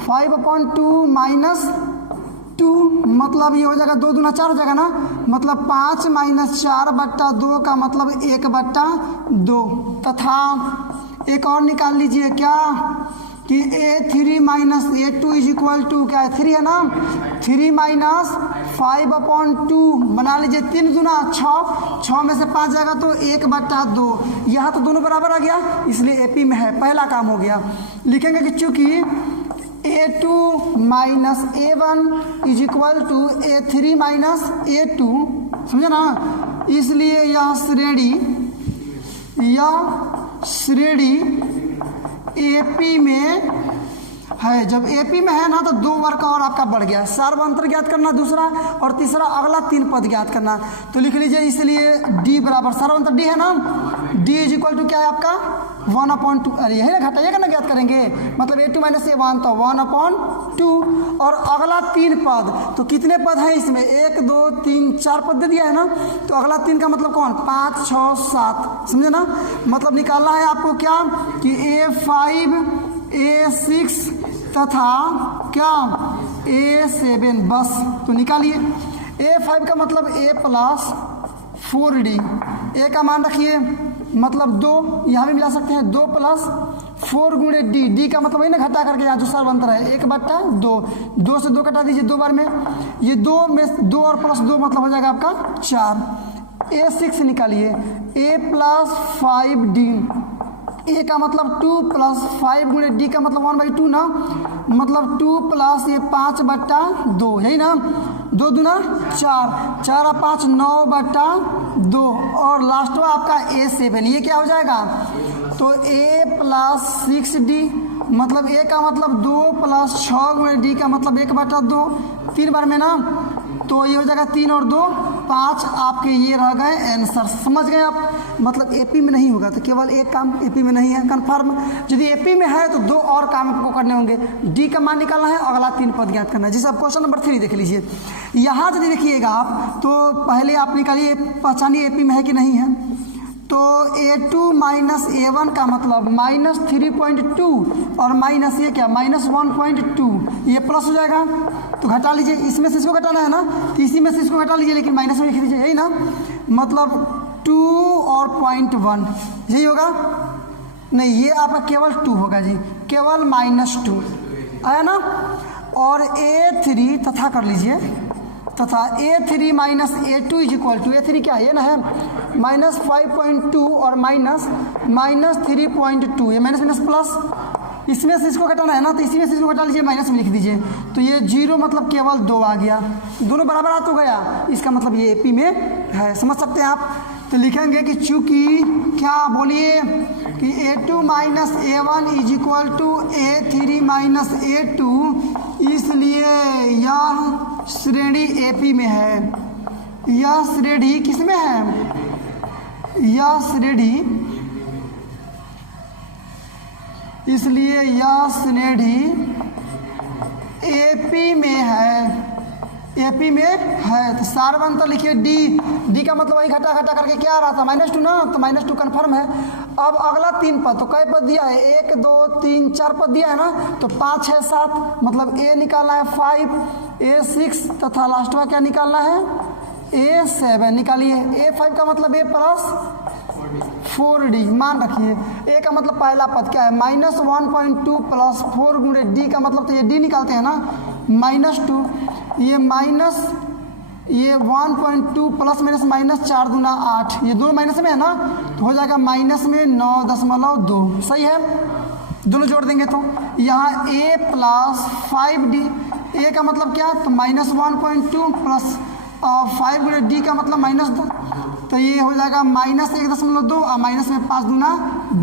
5/2 - 2 मतलब ये हो जाएगा 2 दूना 4 हो जाएगा ना, मतलब 5 - 4/2 का मतलब 1/2, तथा एक और निकाल लीजिए क्या कि A3 - A2 is equal to क्या है, 3 है ना, 3 - 5/2 बना लीजिए। 3 दूना 6, 6 में से 5 जाएगा तो 1/2। यहाँ तो दोनों बराबर आ गया, इसलिए एपी में है। पहला काम हो गया। लिखेंगे कि चूंकि A2 - A1 is equal to A3 - A2, समझे ना, इसलिए यह श्रेणी एपी में है। जब एपी में है ना तो 2 वर्क और आपका बढ़ गया, सार्वंतर ज्ञात करना दूसरा, और तीसरा अगला 3 पद ज्ञात करना। तो लिख लीजिए, इसलिए डी बराबर सार्वंतर डी है ना, डी इज इक्वल टू क्या है आपका 1/2। अरे यही ना, घटाइएगा ना, ज्ञात करेंगे, मतलब A2 - A1 तो 1/2, और अगला 3 पद। तो कितने पद हैं इसमें, 1 2 3 4 पद दे दिया है ना, तो अगला 3 का मतलब कौन, 5 6 7। समझे ना? मतलब निकालना है आपको क्या कि A5 A6 तथा क्या A7 बस। तो निकालिए। A5 का मतलब A + 4D, A का मान रखिए मतलब 2, यहाँ भी मिला सकते हैं 2 + 4 × D, D का मतलब वही ना घटा करके यहाँ जो सार्वंतर है 1/2, 2 से 2 कटा दीजिए 2 बार में, ये 2 में 2 और +2 मतलब हो जाएगा आपका 4। A6 निकालिए, A + 5D, A का मतलब 2 + 5 × D का मतलब 1/2 ना, मतलब 2 + ये 5/2, यही ना, 2 दूना 4, 4 और 5 9/2, और लास्ट में आपका A7, ये क्या हो जाएगा, तो A + 6D, मतलब A का मतलब 2 + 6 × D का मतलब 1/2, 3 बार में ना, तो ये हो जाएगा 3 और 2 5, आपके ये रह गए आंसर। समझ गए आप? मतलब एपी में नहीं होगा तो केवल एक काम एपी में नहीं है, कंफर्म। यदि एपी में है तो 2 और काम आपको करने होंगे, डी का मान निकालना है, अगला 3 पद ज्ञात करना है। जैसे आप क्वेश्चन नंबर 3 देख लीजिए। यहाँ यदि देखिएगा आप तो पहले आप निकालिए, पहचानिए एपी में है कि नहीं है। तो A2 - A1 का मतलब -3.2 और माइनस ये क्या -1.2, ये प्लस हो जाएगा। तो घटा लीजिए, इसमें से इसको घटाना है ना, तो इसी में से इसको घटा लीजिए, लेकिन माइनस में लिख दीजिए, यही ना, मतलब 2 और 0.1 यही होगा, नहीं ये आपका केवल 2 होगा जी, केवल -2 आया ना। और A3 तथा कर लीजिए, तथा A3 minus A2 is equal to, A3 क्या है ये ना है -5.2 और -3.2, ये माइनस माइनस प्लस, इसमें से इसको घटाना है ना, तो इसी में से इसको घटा लीजिए, माइनस में लिख दीजिए, तो ये 0 मतलब केवल 2 आ गया, दोनों बराबर आ तो गया, इसका मतलब ये AP में है, समझ सकते हैं आप। तो लिखेंगे कि चूंकि क्या बोलिए कि A2 minus A1 is equal to A3 minus A2, इसलिए यह श्रेणी AP में है। यह श्रेणी किस में है? यह श्रेणी, इसलिए यह श्रेणी AP में है, AP में है। तो सारवंतर लिखिए D का मतलब वही घटा घटा करके क्या आ रहा था -2 ना, तो -2 कन्फर्म है। अब अगला 3 पद, तो कई पद दिया है? 1 2 3 4 पद दिया है ना, तो 5 6 7 मतलब A निकालना है 5, A6 तथा लास्ट में क्या निकालना है? A7 निकालिए। A5 का मतलब A प्लस 4D, मान रखिए। A का मतलब पहला पद क्या है? -1.2 प्लस 4 गुणे D का मतलब, तो ये D निकालते हैं ना, -2, ये माइनस, ये 1.2 प्लस माइनस -4 दूना 8, ये दोनों माइनस में है ना, तो हो जाएगा माइनस में 9.2, सही है। दोनों जोड़ देंगे तो यहाँ A प्लस 5D, A का मतलब क्या? तो -1.2 प्लस 5 गुणे D का मतलब -2, तो ये हो जाएगा -1.2 और माइनस में 5 दूना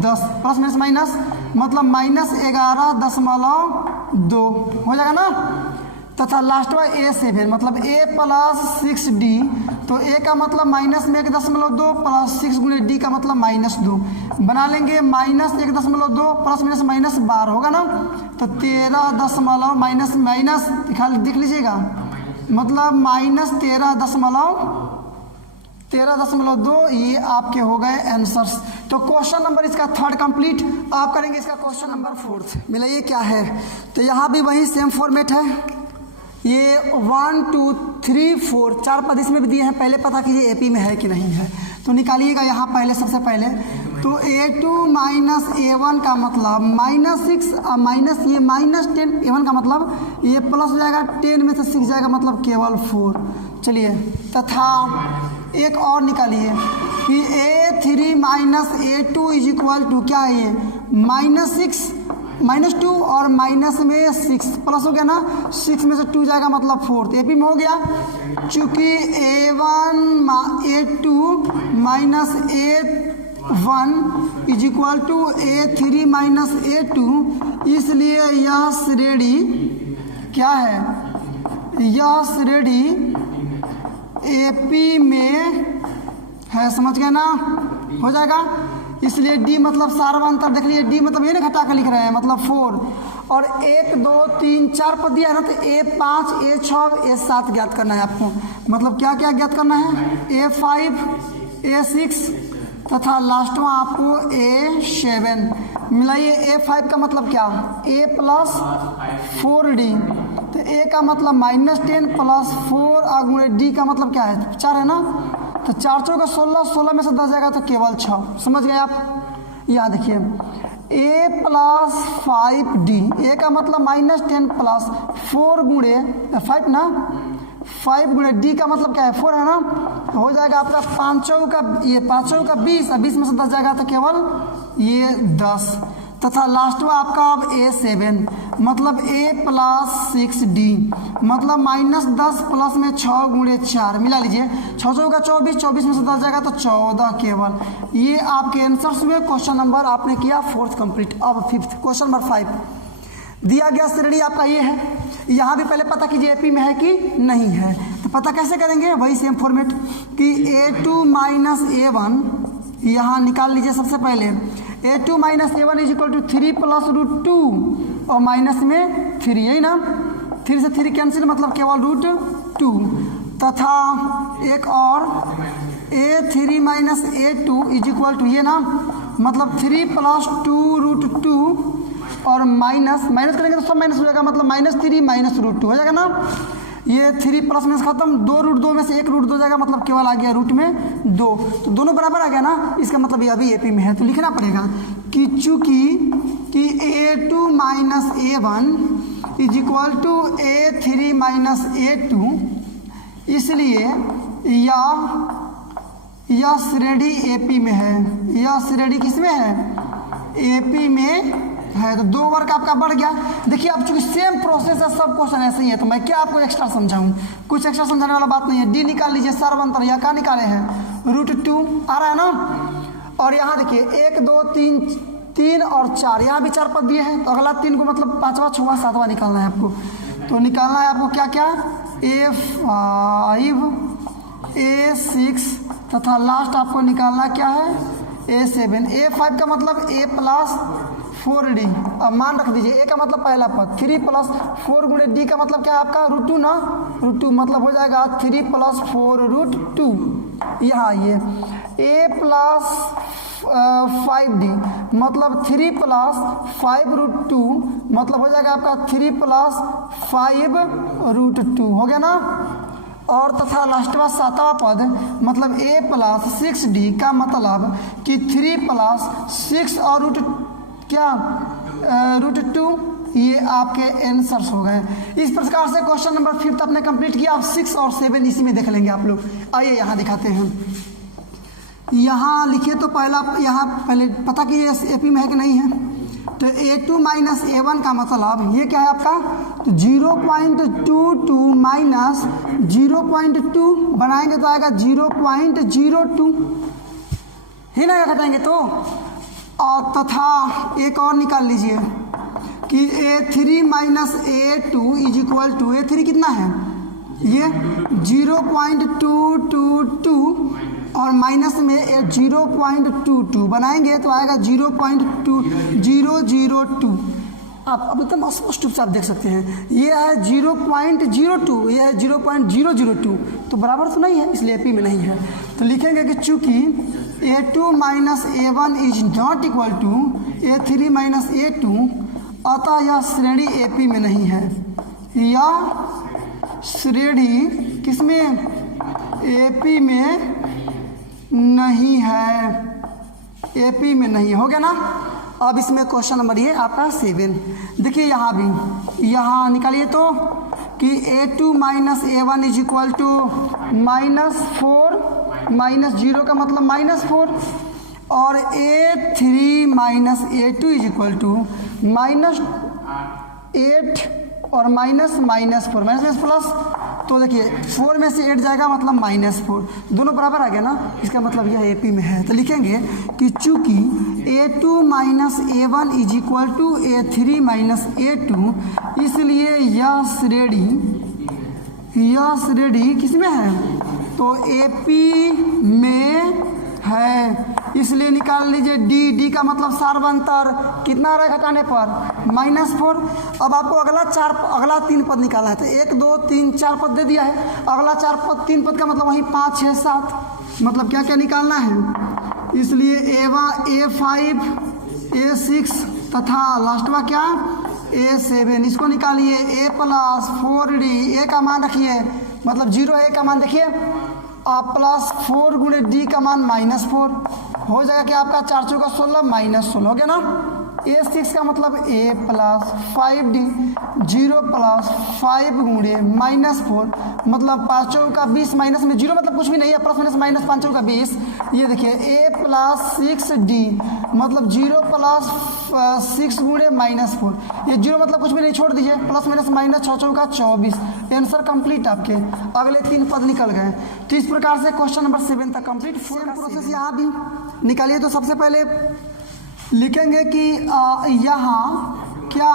10, प्लस माइनस माइनस मतलब -11.2 हो जाएगा ना। तथा लास्ट में A7 मतलब A प्लस 6D, तो A का मतलब माइनस में 1.2 प्लस 6 गुणे D का मतलब -2, बना लेंगे -1.2 प्लस माइनस माइनस 12 होगा ना, तो 13 माइनस माइनस दिख लीजिएगा, मतलब -13.2, ये आपके हो गए आंसर्स। तो क्वेश्चन नंबर इसका 3rd कंप्लीट। आप करेंगे इसका क्वेश्चन नंबर 4th। मिलाइए क्या है, तो यहाँ भी वही सेम फॉर्मेट है, ये 1 2 3 4 4 पद इसमें भी दिए हैं। पहले पता कीजिए AP में है कि नहीं है, तो निकालिएगा यहाँ पहले, सबसे पहले तो A2 माइनस A1 का मतलब -6 और माइनस ये -10, A1 का मतलब ये प्लस हो जाएगा, 10 में से 6 जाएगा मतलब केवल 4। चलिए, तथा एक और निकालिए कि A3 minus A2 is equal to क्या है ये -6 -2 और माइनस में 6 प्लस हो गया ना, 6 में से 2 जाएगा मतलब 4, AP में हो गया। चूंकि A2 minus A1 is equal to A3 minus A2, इसलिए यह श्रेणी क्या है? यह श्रेणी AP में है, समझ गए ना, हो जाएगा। इसलिए D मतलब सारवंतर, देख लीजिए D मतलब ये ना घटा कर लिख रहे हैं, मतलब 4, और 1 2 3 4 पद दिया है ना, तो A5 A6 A7 ज्ञात करना है आपको। मतलब क्या क्या ज्ञात करना है? A5 A6 तथा लास्ट में आपको A7। मिलाइए, A5 का मतलब क्या? A प्लस 4D, तो A का मतलब -10 प्लस 4 और गुणे D का मतलब क्या है? 4 है ना, तो 4 4 का 16, 16 में से 10 जाएगा तो केवल 6, समझ गए आप। यहाँ देखिए A प्लस 5D, A का मतलब -10 प्लस 4 गुणे 5 ना, 5 गुणे D का मतलब क्या है? 4 है ना, तो हो जाएगा आपका 5 का 20 और 20 में से 10 जाएगा तो केवल ये 10, तथा लास्ट में आपका अब A7 मतलब A प्लस 6D मतलब -10 प्लस में 6 गुणे 4, मिला लीजिए, 6 का 24, 24 में से 10 जाएगा तो 14 केवल। ये आपके आंसर्स हुए। क्वेश्चन नंबर आपने किया 4th कंप्लीट। अब 5th क्वेश्चन नंबर 5 दिया गया श्रेणी आपका ये है। यहाँ भी पहले पता कीजिए AP में है कि नहीं है, तो पता कैसे करेंगे? वही सेम फॉर्मेट कि A2 माइनस A1 यहाँ निकाल लीजिए। सबसे पहले A2 minus A1 is equal to 3 plus √2 और माइनस में 3, यही ना, 3 से 3 कैंसिल मतलब केवल √2, तथा एक और A3 minus A2 is equal to ये ना, मतलब 3 प्लस 2√2 और माइनस करेंगे तो सब माइनस हो जाएगा, मतलब -3 माइनस √2 हो जाएगा ना। ये 3 प्लस में से खत्म, 2 रूट 2 में से 1 रूट 2 जाएगा, मतलब केवल आ गया रूट में 2, तो दोनों बराबर आ गया ना, इसका मतलब ये अभी AP में है। तो लिखना पड़ेगा कि चूँकि A2 minus A1 is equal to A3 minus A2, इसलिए यह श्रेणी AP में है। यह श्रेणी किस में है? AP में है। तो 2 वर्ग आपका बढ़ गया। देखिए अब चूंकि सेम प्रोसेस है, सब क्वेश्चन ऐसे ही है, तो मैं क्या आपको एक्स्ट्रा समझाऊं? कुछ एक्स्ट्रा समझाने वाला बात नहीं है। D निकाल लीजिए, सर्वांतर यह क्या निकाले हैं? √2 आ रहा है ना। और यहाँ देखिए 1 2 3 और 4, यहाँ भी 4 पद दिए हैं, तो अगला 3 को मतलब 5वां 6वां 7वां निकालना है आपको। तो निकालना है आपको क्या क्या? A5 A6 तथा लास्ट आपको निकालना क्या है? A7। A5 का मतलब A प्लस 4D। अब मान रख दीजिए, A का मतलब पहला पद 3 प्लस 4 गुणे D का मतलब क्या है आपका? √2 ना, √2 मतलब हो जाएगा 3 प्लस 4 √2। यहाँ ये A प्लस 5D मतलब 3 प्लस 5 √2 मतलब हो जाएगा आपका 3 प्लस 5 √2 हो गया ना। और तथा लास्टवा 7वां पद मतलब A प्लस 6D का मतलब कि 3 प्लस 6 और √2, ये आपके आंसर्स हो गए। इस प्रकार से क्वेश्चन नंबर 5 आपने कंप्लीट किया। अब 6 और 7 इसी में देख लेंगे आप लोग। आइए यहाँ दिखाते हैं। यहाँ लिखिए तो पहला, यहाँ पहले पता कीजिए AP में है कि नहीं है। तो A2 माइनस A1 का मतलब ये क्या है आपका? तो 0.22 माइनस 0.2 बनाएंगे तो आएगा 0.02 ही ना, घटाएंगे तो। और तथा एक और निकाल लीजिए कि A3 minus A2 is equal to, A3 कितना है? ये 0.222 और माइनस में 0.22 बनाएंगे तो आएगा 0.2002। आप अब एकदम स्पष्ट रूप से आप देख सकते हैं, ये है 0.02, ये है 0.002, तो बराबर तो नहीं है, इसलिए AP में नहीं है। तो लिखेंगे कि चूंकि A2 minus A1 is not equal to A3 minus A2, अतः यह श्रेणी AP में नहीं है। यह श्रेणी किसमें? AP में नहीं है, AP में नहीं हो गया ना। अब इसमें क्वेश्चन नंबर ये आपका 7। देखिए यहाँ भी, यहाँ निकालिए तो कि A2 minus A1 is equal to -4, -0 का मतलब -4, और A3 minus A2 is equal to -8 और -4 प्लस, तो देखिए 4 में से 8 जाएगा मतलब -4, दोनों बराबर आ गया ना, इसका मतलब यह AP में है। तो लिखेंगे कि चूंकि A2 minus A1 is equal to A3 minus A2, इसलिए यह श्रेणी किसमें है? तो AP में है। इसलिए निकाल लीजिए D का मतलब सर्वांतर कितना रहा घटाने पर? -4। अब आपको अगला 3 पद निकालना है, तो 1 2 3 4 पद दे दिया है। अगला 3 पद का मतलब वही 5 6 7, मतलब क्या क्या निकालना है? इसलिए A5 A6 तथा लास्टवा क्या? A7। इसको निकालिए। A प्लस 4D, A का मान रखिए, मतलब 0 है, A का मान देखिए, आप प्लस 4 गुणे D का मान -4 हो जाएगा कि आपका 4 चौका 16 -16 हो गया ना। A6 का मतलब A प्लस 5D, 0 प्लस 5 गुणे -4 मतलब 5 चौका 20 माइनस में 0 मतलब कुछ भी नहीं है, प्लस माइनस माइनस 5 चौका 20। ये देखिए A प्लस 6D मतलब 0 प्लस 6 गुणे -4, ये 0 मतलब कुछ भी नहीं, छोड़ दीजिए, प्लस माइनस माइनस 6 चौका 24। आंसर कंप्लीट आपके। अगले 3 पद निकल गए। तो इस प्रकार से क्वेश्चन नंबर 7 तक कंप्लीट। सेम प्रोसेस यहाँ भी निकालिए। तो सबसे पहले लिखेंगे कि यहाँ क्या?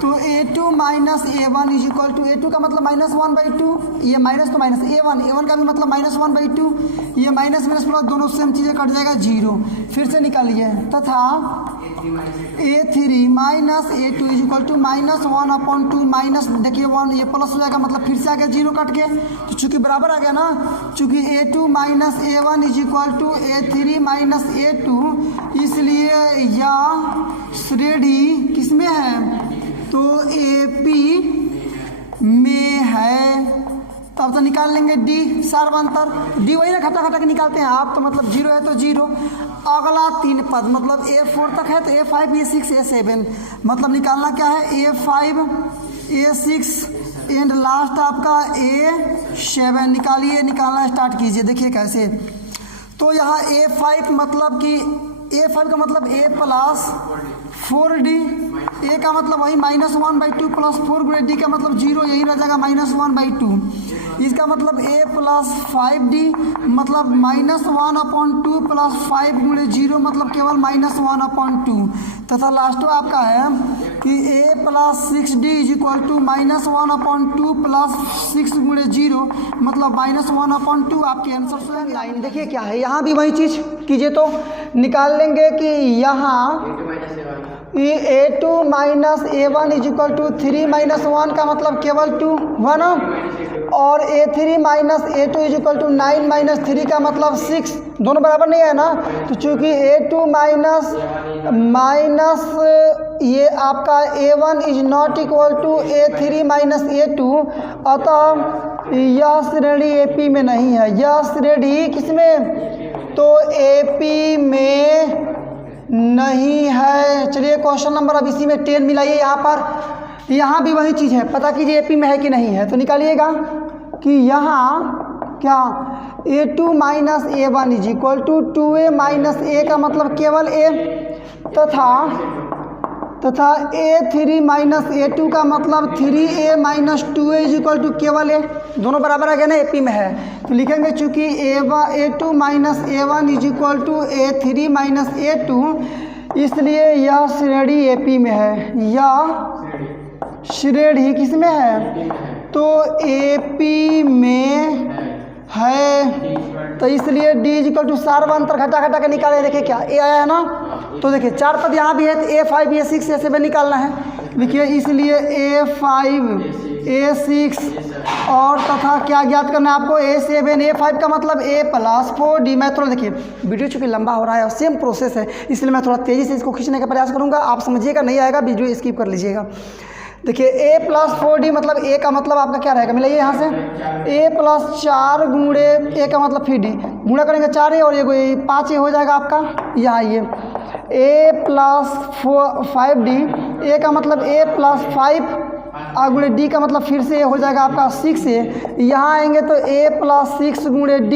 तो A2 minus A1 is equal to, A2 का मतलब -1/2, ये माइनस तो माइनस, A1 का भी मतलब -1/2, ये माइनस माइनस प्लस दोनों सेम चीज़ें कट जाएगा 0। फिर से निकालिए तथा A3 minus A2 is equal to -1/2 minus, देखिए 1 ये प्लस हो जाएगा, मतलब फिर से आ गया 0 कट के, तो चूंकि बराबर आ गया ना, चूंकि A2 minus A1 is equal to A3 minus A2, इसलिए यह श्रेणी किसमें है? तो AP में है। अब तो निकाल लेंगे डी सार्वंतर, डी वही ना घटा घटा के निकालते हैं आप, तो मतलब 0 है तो 0। अगला 3 पद मतलब A4 तक है तो A5 A6 A7 मतलब निकालना क्या है A5 A6 एंड लास्ट आपका A7 निकालिए, निकालना स्टार्ट कीजिए। देखिए कैसे, तो यहाँ A5 मतलब कि A5 का मतलब A प्लस 4D, A का मतलब वही -1/2 प्लस 4 गुणे D का मतलब 0, यही रह जाएगा -1/2। इसका मतलब A प्लस 5D मतलब -1/2 प्लस 5 गुणे 0 मतलब केवल -1/2 तथा लास्ट आपका है कि A plus 6D is equal to -1/2 plus 6 गुणे 0 मतलब -1/2। आपके आंसर से लाइन देखिए क्या है, यहाँ भी वही चीज़ कीजिए तो निकाल लेंगे कि यहाँ A2 minus A1 is equal to 3 - 1 का मतलब केवल 2 हुआ ना, और A3 minus A2 is equal to 9 - 3 का मतलब 6, दोनों बराबर नहीं है ना, तो चूँकि A2 माइनस ये आपका A1 is not equal to A3 minus A2, अतः यह श्रेणी AP में नहीं है। यह श्रेणी किसमें, तो AP में नहीं है। चलिए क्वेश्चन नंबर अब इसी में 10 मिलाइए यहाँ पर, यहाँ भी वही चीज़ है, पता कीजिए AP में है कि नहीं है, तो निकालिएगा कि यहाँ क्या A2 minus A1 is equal to 2A minus A का मतलब केवल A तथा A3 माइनस A2 का मतलब 3A minus 2A is equal to केवल A, दोनों बराबर आ गए ना, AP में है, तो लिखेंगे चूँकि A2 minus A1 is equal to A3 minus A2, इसलिए यह श्रेणी AP में है। यह श्रेणी किस में है, तो AP में है, तो इसलिए D इज इक्वल टू सार्वंतर घटा घटा के निकाले। देखिए क्या A आया है ना, तो देखिए 4 पद यहाँ भी है तो A5 A6 A7 निकालना है। देखिए इसलिए A5 A6 और तथा क्या ज्ञात करना है आपको A7। A5 का मतलब A प्लस 4D। मैं थोड़ा देखिए वीडियो चूँकि लंबा हो रहा है और सेम प्रोसेस है, इसलिए मैं थोड़ा तेज़ी से इसको खींचने का प्रयास करूँगा, आप समझिएगा, नहीं आएगा वीडियो स्किप कर लीजिएगा। देखिए A प्लस 4D मतलब A का मतलब आपका क्या रहेगा, मिलाइए यहाँ से, A प्लस 4 गुणे A का मतलब फिर D, गुणा करेंगे 4A और ये 5A हो जाएगा आपका। यहाँ ये A प्लस 5D, A का मतलब A प्लस 5 और गुणे D का मतलब फिर से A हो जाएगा आपका 6A। यहाँ आएंगे तो A प्लस 6 गुणे D,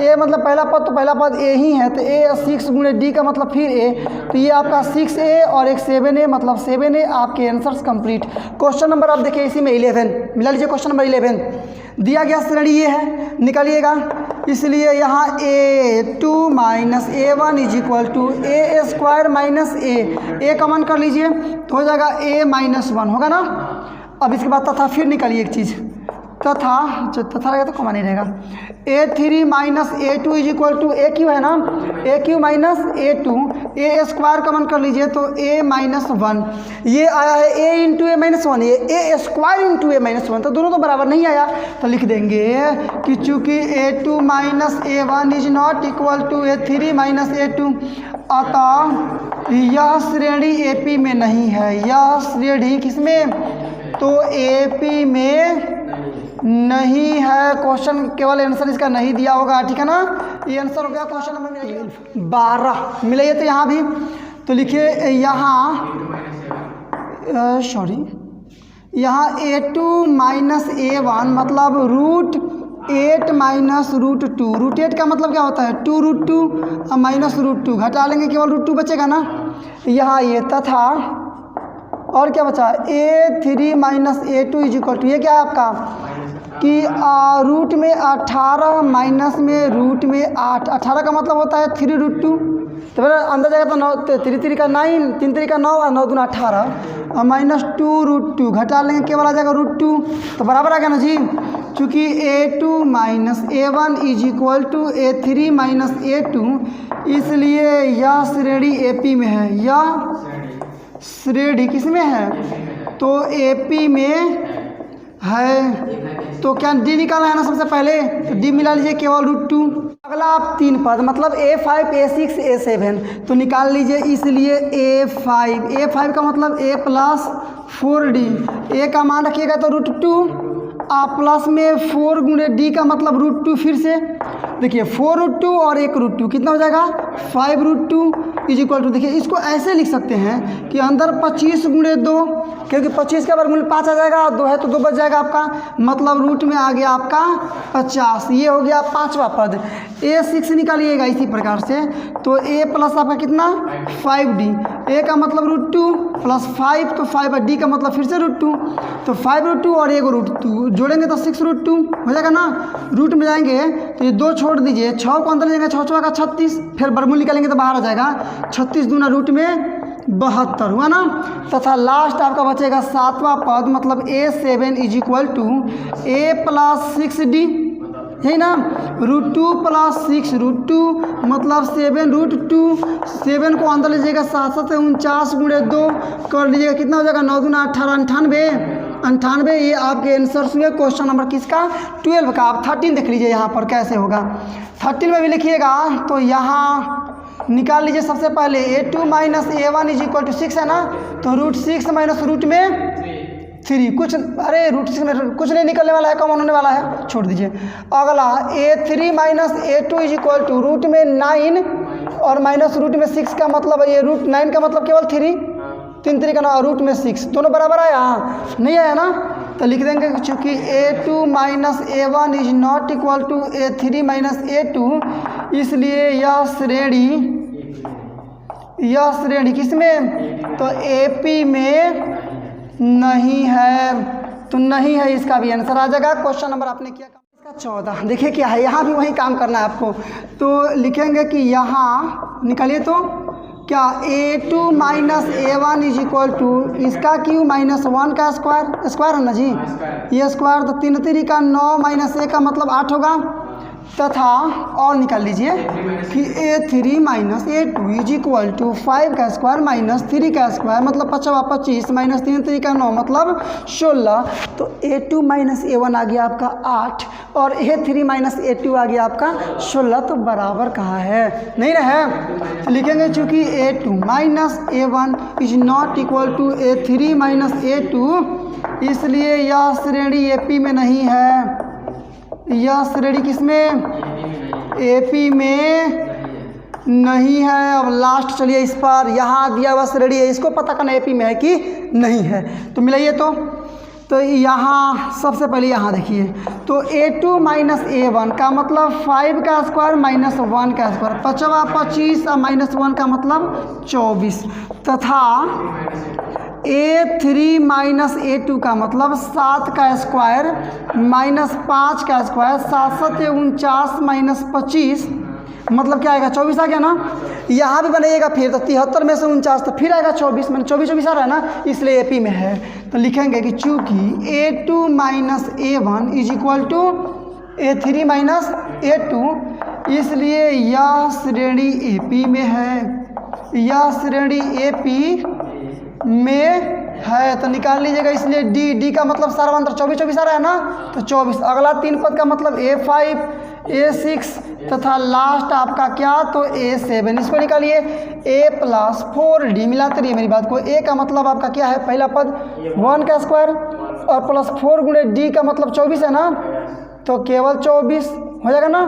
A मतलब पहला पद तो पहला पद A ही है, तो A 6 गुणे D का मतलब फिर A, तो ये आपका 6A और एक 7A मतलब 7A। आपके आंसर्स कंप्लीट। क्वेश्चन नंबर आप देखिए इसी में 11 मिला लीजिए। क्वेश्चन नंबर 11 दिया गया श्रेणी ये है, निकालिएगा। इसलिए यहाँ A2 minus A1 is equal to A square minus A common कर लीजिए तो हो जाएगा A माइनस 1 होगा ना। अब इसके बाद तथा फिर निकालिए एक चीज़, तथा रहेगा तो कॉमन ही रहेगा। A3 minus A2 is equal to A cube है ना, A cube minus A2, A square common कर लीजिए तो A माइनस 1। ये आया है A इंटू A माइनस 1, ये A square into A minus 1, तो दोनों तो बराबर नहीं आया, तो लिख देंगे कि चूँकि A2 minus A1 is not equal to A3 minus A2, अतः यह श्रेणी AP में नहीं है। यह श्रेणी किसमें, तो AP में नहीं है। क्वेश्चन केवल आंसर इसका नहीं दिया होगा, ठीक है ना। ये आंसर हो गया क्वेश्चन नंबर 12 मिलाइए तो यहाँ भी, तो लिखिए यहाँ यहाँ A2 माइनस A1 मतलब √8 माइनस √2। √8 का मतलब क्या होता है 2√2 माइनस √2, घटा लेंगे केवल √2 बचेगा ना। यहाँ ये तथा और क्या बचा A3 minus A2 is equal to, ये क्या है आपका कि रूट में 18 माइनस में रूट में 8, 18 का मतलब होता है 3√2, तो फिर अंदर जाएगा तो 9 3 3 का 9, 3 3 का 9 और 9 दूना 18 और माइनस 2√2 घटा लेंगे केवल आ जाएगा √2, तो बराबर आ गया ना जी। चूँकि A2 minus A1 is equal to A3 minus A2, इसलिए यह श्रेणी AP में है। यह श्रेणी किस में है, तो AP में है। तो क्या D निकालना है ना सबसे पहले, तो D मिला लीजिए केवल √2। अगला आप 3 पद मतलब A5 A6 A7 तो निकाल लीजिए। इसलिए A5 का मतलब A प्लस 4D, A का मान रखिएगा तो √2 आप प्लस में 4 गुणे डी का मतलब √2, फिर से देखिए 4√2 और 1√2 कितना हो जाएगा 5√2 इज इक्वल टू, देखिए इसको ऐसे लिख सकते हैं कि अंदर 25 गुणे 2, क्योंकि 25 का वर्गमूल 5 आ जाएगा, 2 है तो 2 बच जाएगा आपका, मतलब रूट में आ गया आपका 50। ये हो गया 5वां पद। A6 निकालिएगा इसी प्रकार से, तो A प्लस आपका कितना 5D, A का मतलब √2 प्लस 5 तो 5 है, D का मतलब फिर से √2, तो 5√2 और 1√2 जोड़ेंगे तो 6√2 हो जाएगा ना। रूट में जाएंगे तो ये 2 छोड़ दीजिए, 6 को अंदर ले जाएंगे, 6 6 का 36, फिर वर्गमूल निकालेंगे तो बाहर आ जाएगा 36 दूना रूट में 72 हुआ ना। तथा लास्ट आपका बचेगा 7वां पद, मतलब A7 is equal to A plus 6D, यही ना, √2 प्लस 6√2 मतलब 7√2, 7 को अंदर लीजिएगा 7 7 49 गुणे 2 कर लीजिएगा, कितना हो जाएगा 9 दूना 18 98। ये आपके आंसर्स हुए क्वेश्चन नंबर किसका 12 का। आप 13 देख लीजिए यहाँ पर कैसे होगा। 13 में भी लिखिएगा तो यहाँ निकाल लीजिए सबसे पहले A2 minus A1 is equal to 6 है ना, तो √6 माइनस रूट में 3, कुछ अरे √6 में कुछ नहीं निकलने वाला है, कॉमन होने वाला है, छोड़ दीजिए। अगला A3 minus A2 is equal to root में 9 और माइनस रूट में 6 का मतलब ये √9 का मतलब केवल 3, 3 3 का ना, रूट में 6 दोनों बराबर आया, नहीं आया ना, तो लिख देंगे चूँकि A2 minus A1 is not equal to A3 minus A2, इसलिए यह श्रेणी किसमें, तो AP में नहीं है, तो नहीं है, इसका भी आंसर आ जाएगा। क्वेश्चन नंबर आपने किया इसका 14, देखिए क्या है, यहाँ भी वही काम करना है आपको, तो लिखेंगे कि यहाँ निकालिए तो क्या A2 minus A1 is equal to इसका क्यू माइनस 1 का स्क्वायर है ना जी, ये स्क्वायर, तो 3 3 का 9 माइनस A का मतलब 8 होगा, तथा और निकाल लीजिए कि A3 minus A2 is equal to 5 का स्क्वायर माइनस 3 का स्क्वायर मतलब 25 माइनस 3 3 का 9 मतलब 16, तो A2 माइनस A1 आ गया आपका 8 और A3 माइनस A2 आ गया आपका 16, तो बराबर कहाँ है, नहीं रहे, तो लिखेंगे चूँकि A2 minus A1 is not equal to A3 minus A2, इसलिए यह श्रेणी AP में नहीं है, यह श्रेणी किसमें AP में नहीं है। अब लास्ट चलिए इस पर, यहाँ दिया हुआ श्रेणी है, इसको पता करना AP में है कि नहीं है, तो मिलाइए तो यहाँ सबसे पहले यहाँ देखिए, तो A2 माइनस A1 का मतलब 5 का स्क्वायर माइनस 1 का स्क्वायर, 25 और माइनस 1 का मतलब 24, तथा A3 माइनस A2 का मतलब 7 का स्क्वायर माइनस 5 का स्क्वायर, 7 7 49 माइनस 25 मतलब क्या आएगा 24 आ गया ना। यहाँ भी बनाइएगा फिर तो 73 में से 49 तो फिर आएगा 24, मैंने 24 आ रहा है ना, इसलिए AP में है, तो लिखेंगे कि चूँकि A2 minus A1 is equal to A3 minus A2, इसलिए यह श्रेणी AP में है, यह श्रेणी AP में है, तो निकाल लीजिएगा, इसलिए D का मतलब सारा अंदर 24 आ रहा है ना, तो 24। अगला 3 पद का मतलब A5 A6 तथा लास्ट आपका क्या, तो A7, इसको निकालिए A प्लस 4D, मिलाते रहिए मेरी बात को, A का मतलब आपका क्या है, पहला पद 1 का स्क्वायर और प्लस 4 गुणे D का मतलब 24 है ना, तो केवल 24 हो जाएगा ना,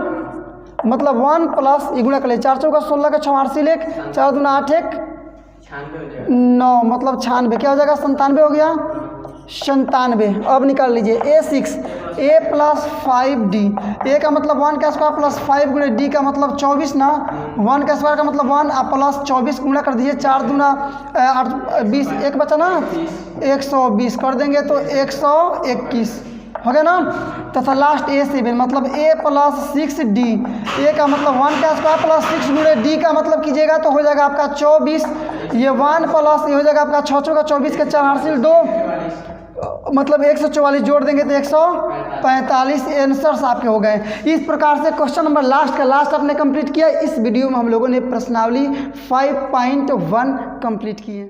मतलब 1 प्लस ये गुणा कर ले, 4 चौका 16 का 6 8 1 4 दूना 8 1 9 मतलब 96, क्या हो जाएगा 97 हो गया 97। अब निकाल लीजिए A6 A plus 5D, A का मतलब 1 का स्क्वायर प्लस 5 गुणे D का मतलब 24 ना, 1 का स्क्वायर का मतलब 1 और प्लस 24 गुणा कर दीजिए, 4 दूना 8 20 एक बचा ना, 120 कर देंगे तो 121 हो गया ना, तथा लास्ट A7 मतलब A प्लस 6D, A का मतलब 1 का स्क्वायर प्लस 6 गुणे D का मतलब कीजिएगा तो हो जाएगा आपका 24, ये 1 प्लस ये हो जाएगा आपका 6 चौका 24 के 4 हासिल 2 मतलब 144 जोड़ देंगे तो 145 आंसर्स आपके हो गए। इस प्रकार से क्वेश्चन नंबर लास्ट का लास्ट आपने कंप्लीट किया। इस वीडियो में हम लोगों ने प्रश्नावली 5.1 कंप्लीट की है।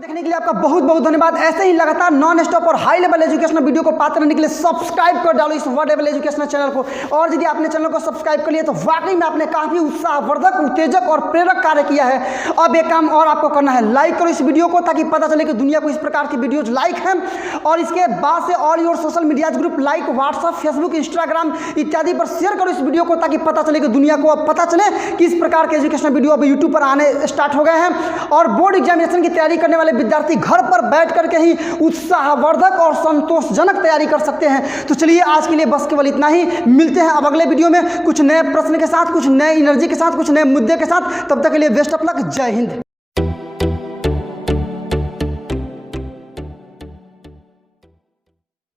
देखने के लिए आपका बहुत बहुत धन्यवाद। ऐसे ही लगातार नॉन स्टॉप और हाई लेवल एजुकेशनल वीडियो को पाते रहने के लिए सब्सक्राइब कर डालो इस वर्ड लेवल एजुकेशनल चैनल को। और यदि आपने चैनल को सब्सक्राइब कर लिया तो वाकई में आपने काफी उत्साहवर्धक, उत्तेजक और प्रेरक कार्य किया है। अब एक काम और आपको करना है, लाइक करो इस वीडियो को ताकि पता चले कि दुनिया को इस प्रकार की वीडियोज लाइक हैं। और इसके बाद से all your social media group like WhatsApp, Facebook, Instagram इत्यादि पर शेयर करो इस वीडियो को ताकि पता चले कि दुनिया को अब पता चले कि इस प्रकार के एजुकेशनल वीडियो अब यूट्यूब पर आने स्टार्ट हो गए हैं। और बोर्ड एग्जामिनेशन की तैयारी करने वाले विद्यार्थी घर पर बैठ करके ही उत्साहवर्धक और संतोषजनक तैयारी कर सकते हैं। तो चलिए आज के लिए बस केवल इतना ही। मिलते हैं अब अगले वीडियो में कुछ नए प्रश्न के साथ, कुछ नए एनर्जी के साथ, कुछ नए मुद्दे के साथ। तब तक के लिए बेस्ट ऑफ लक। जय हिंद।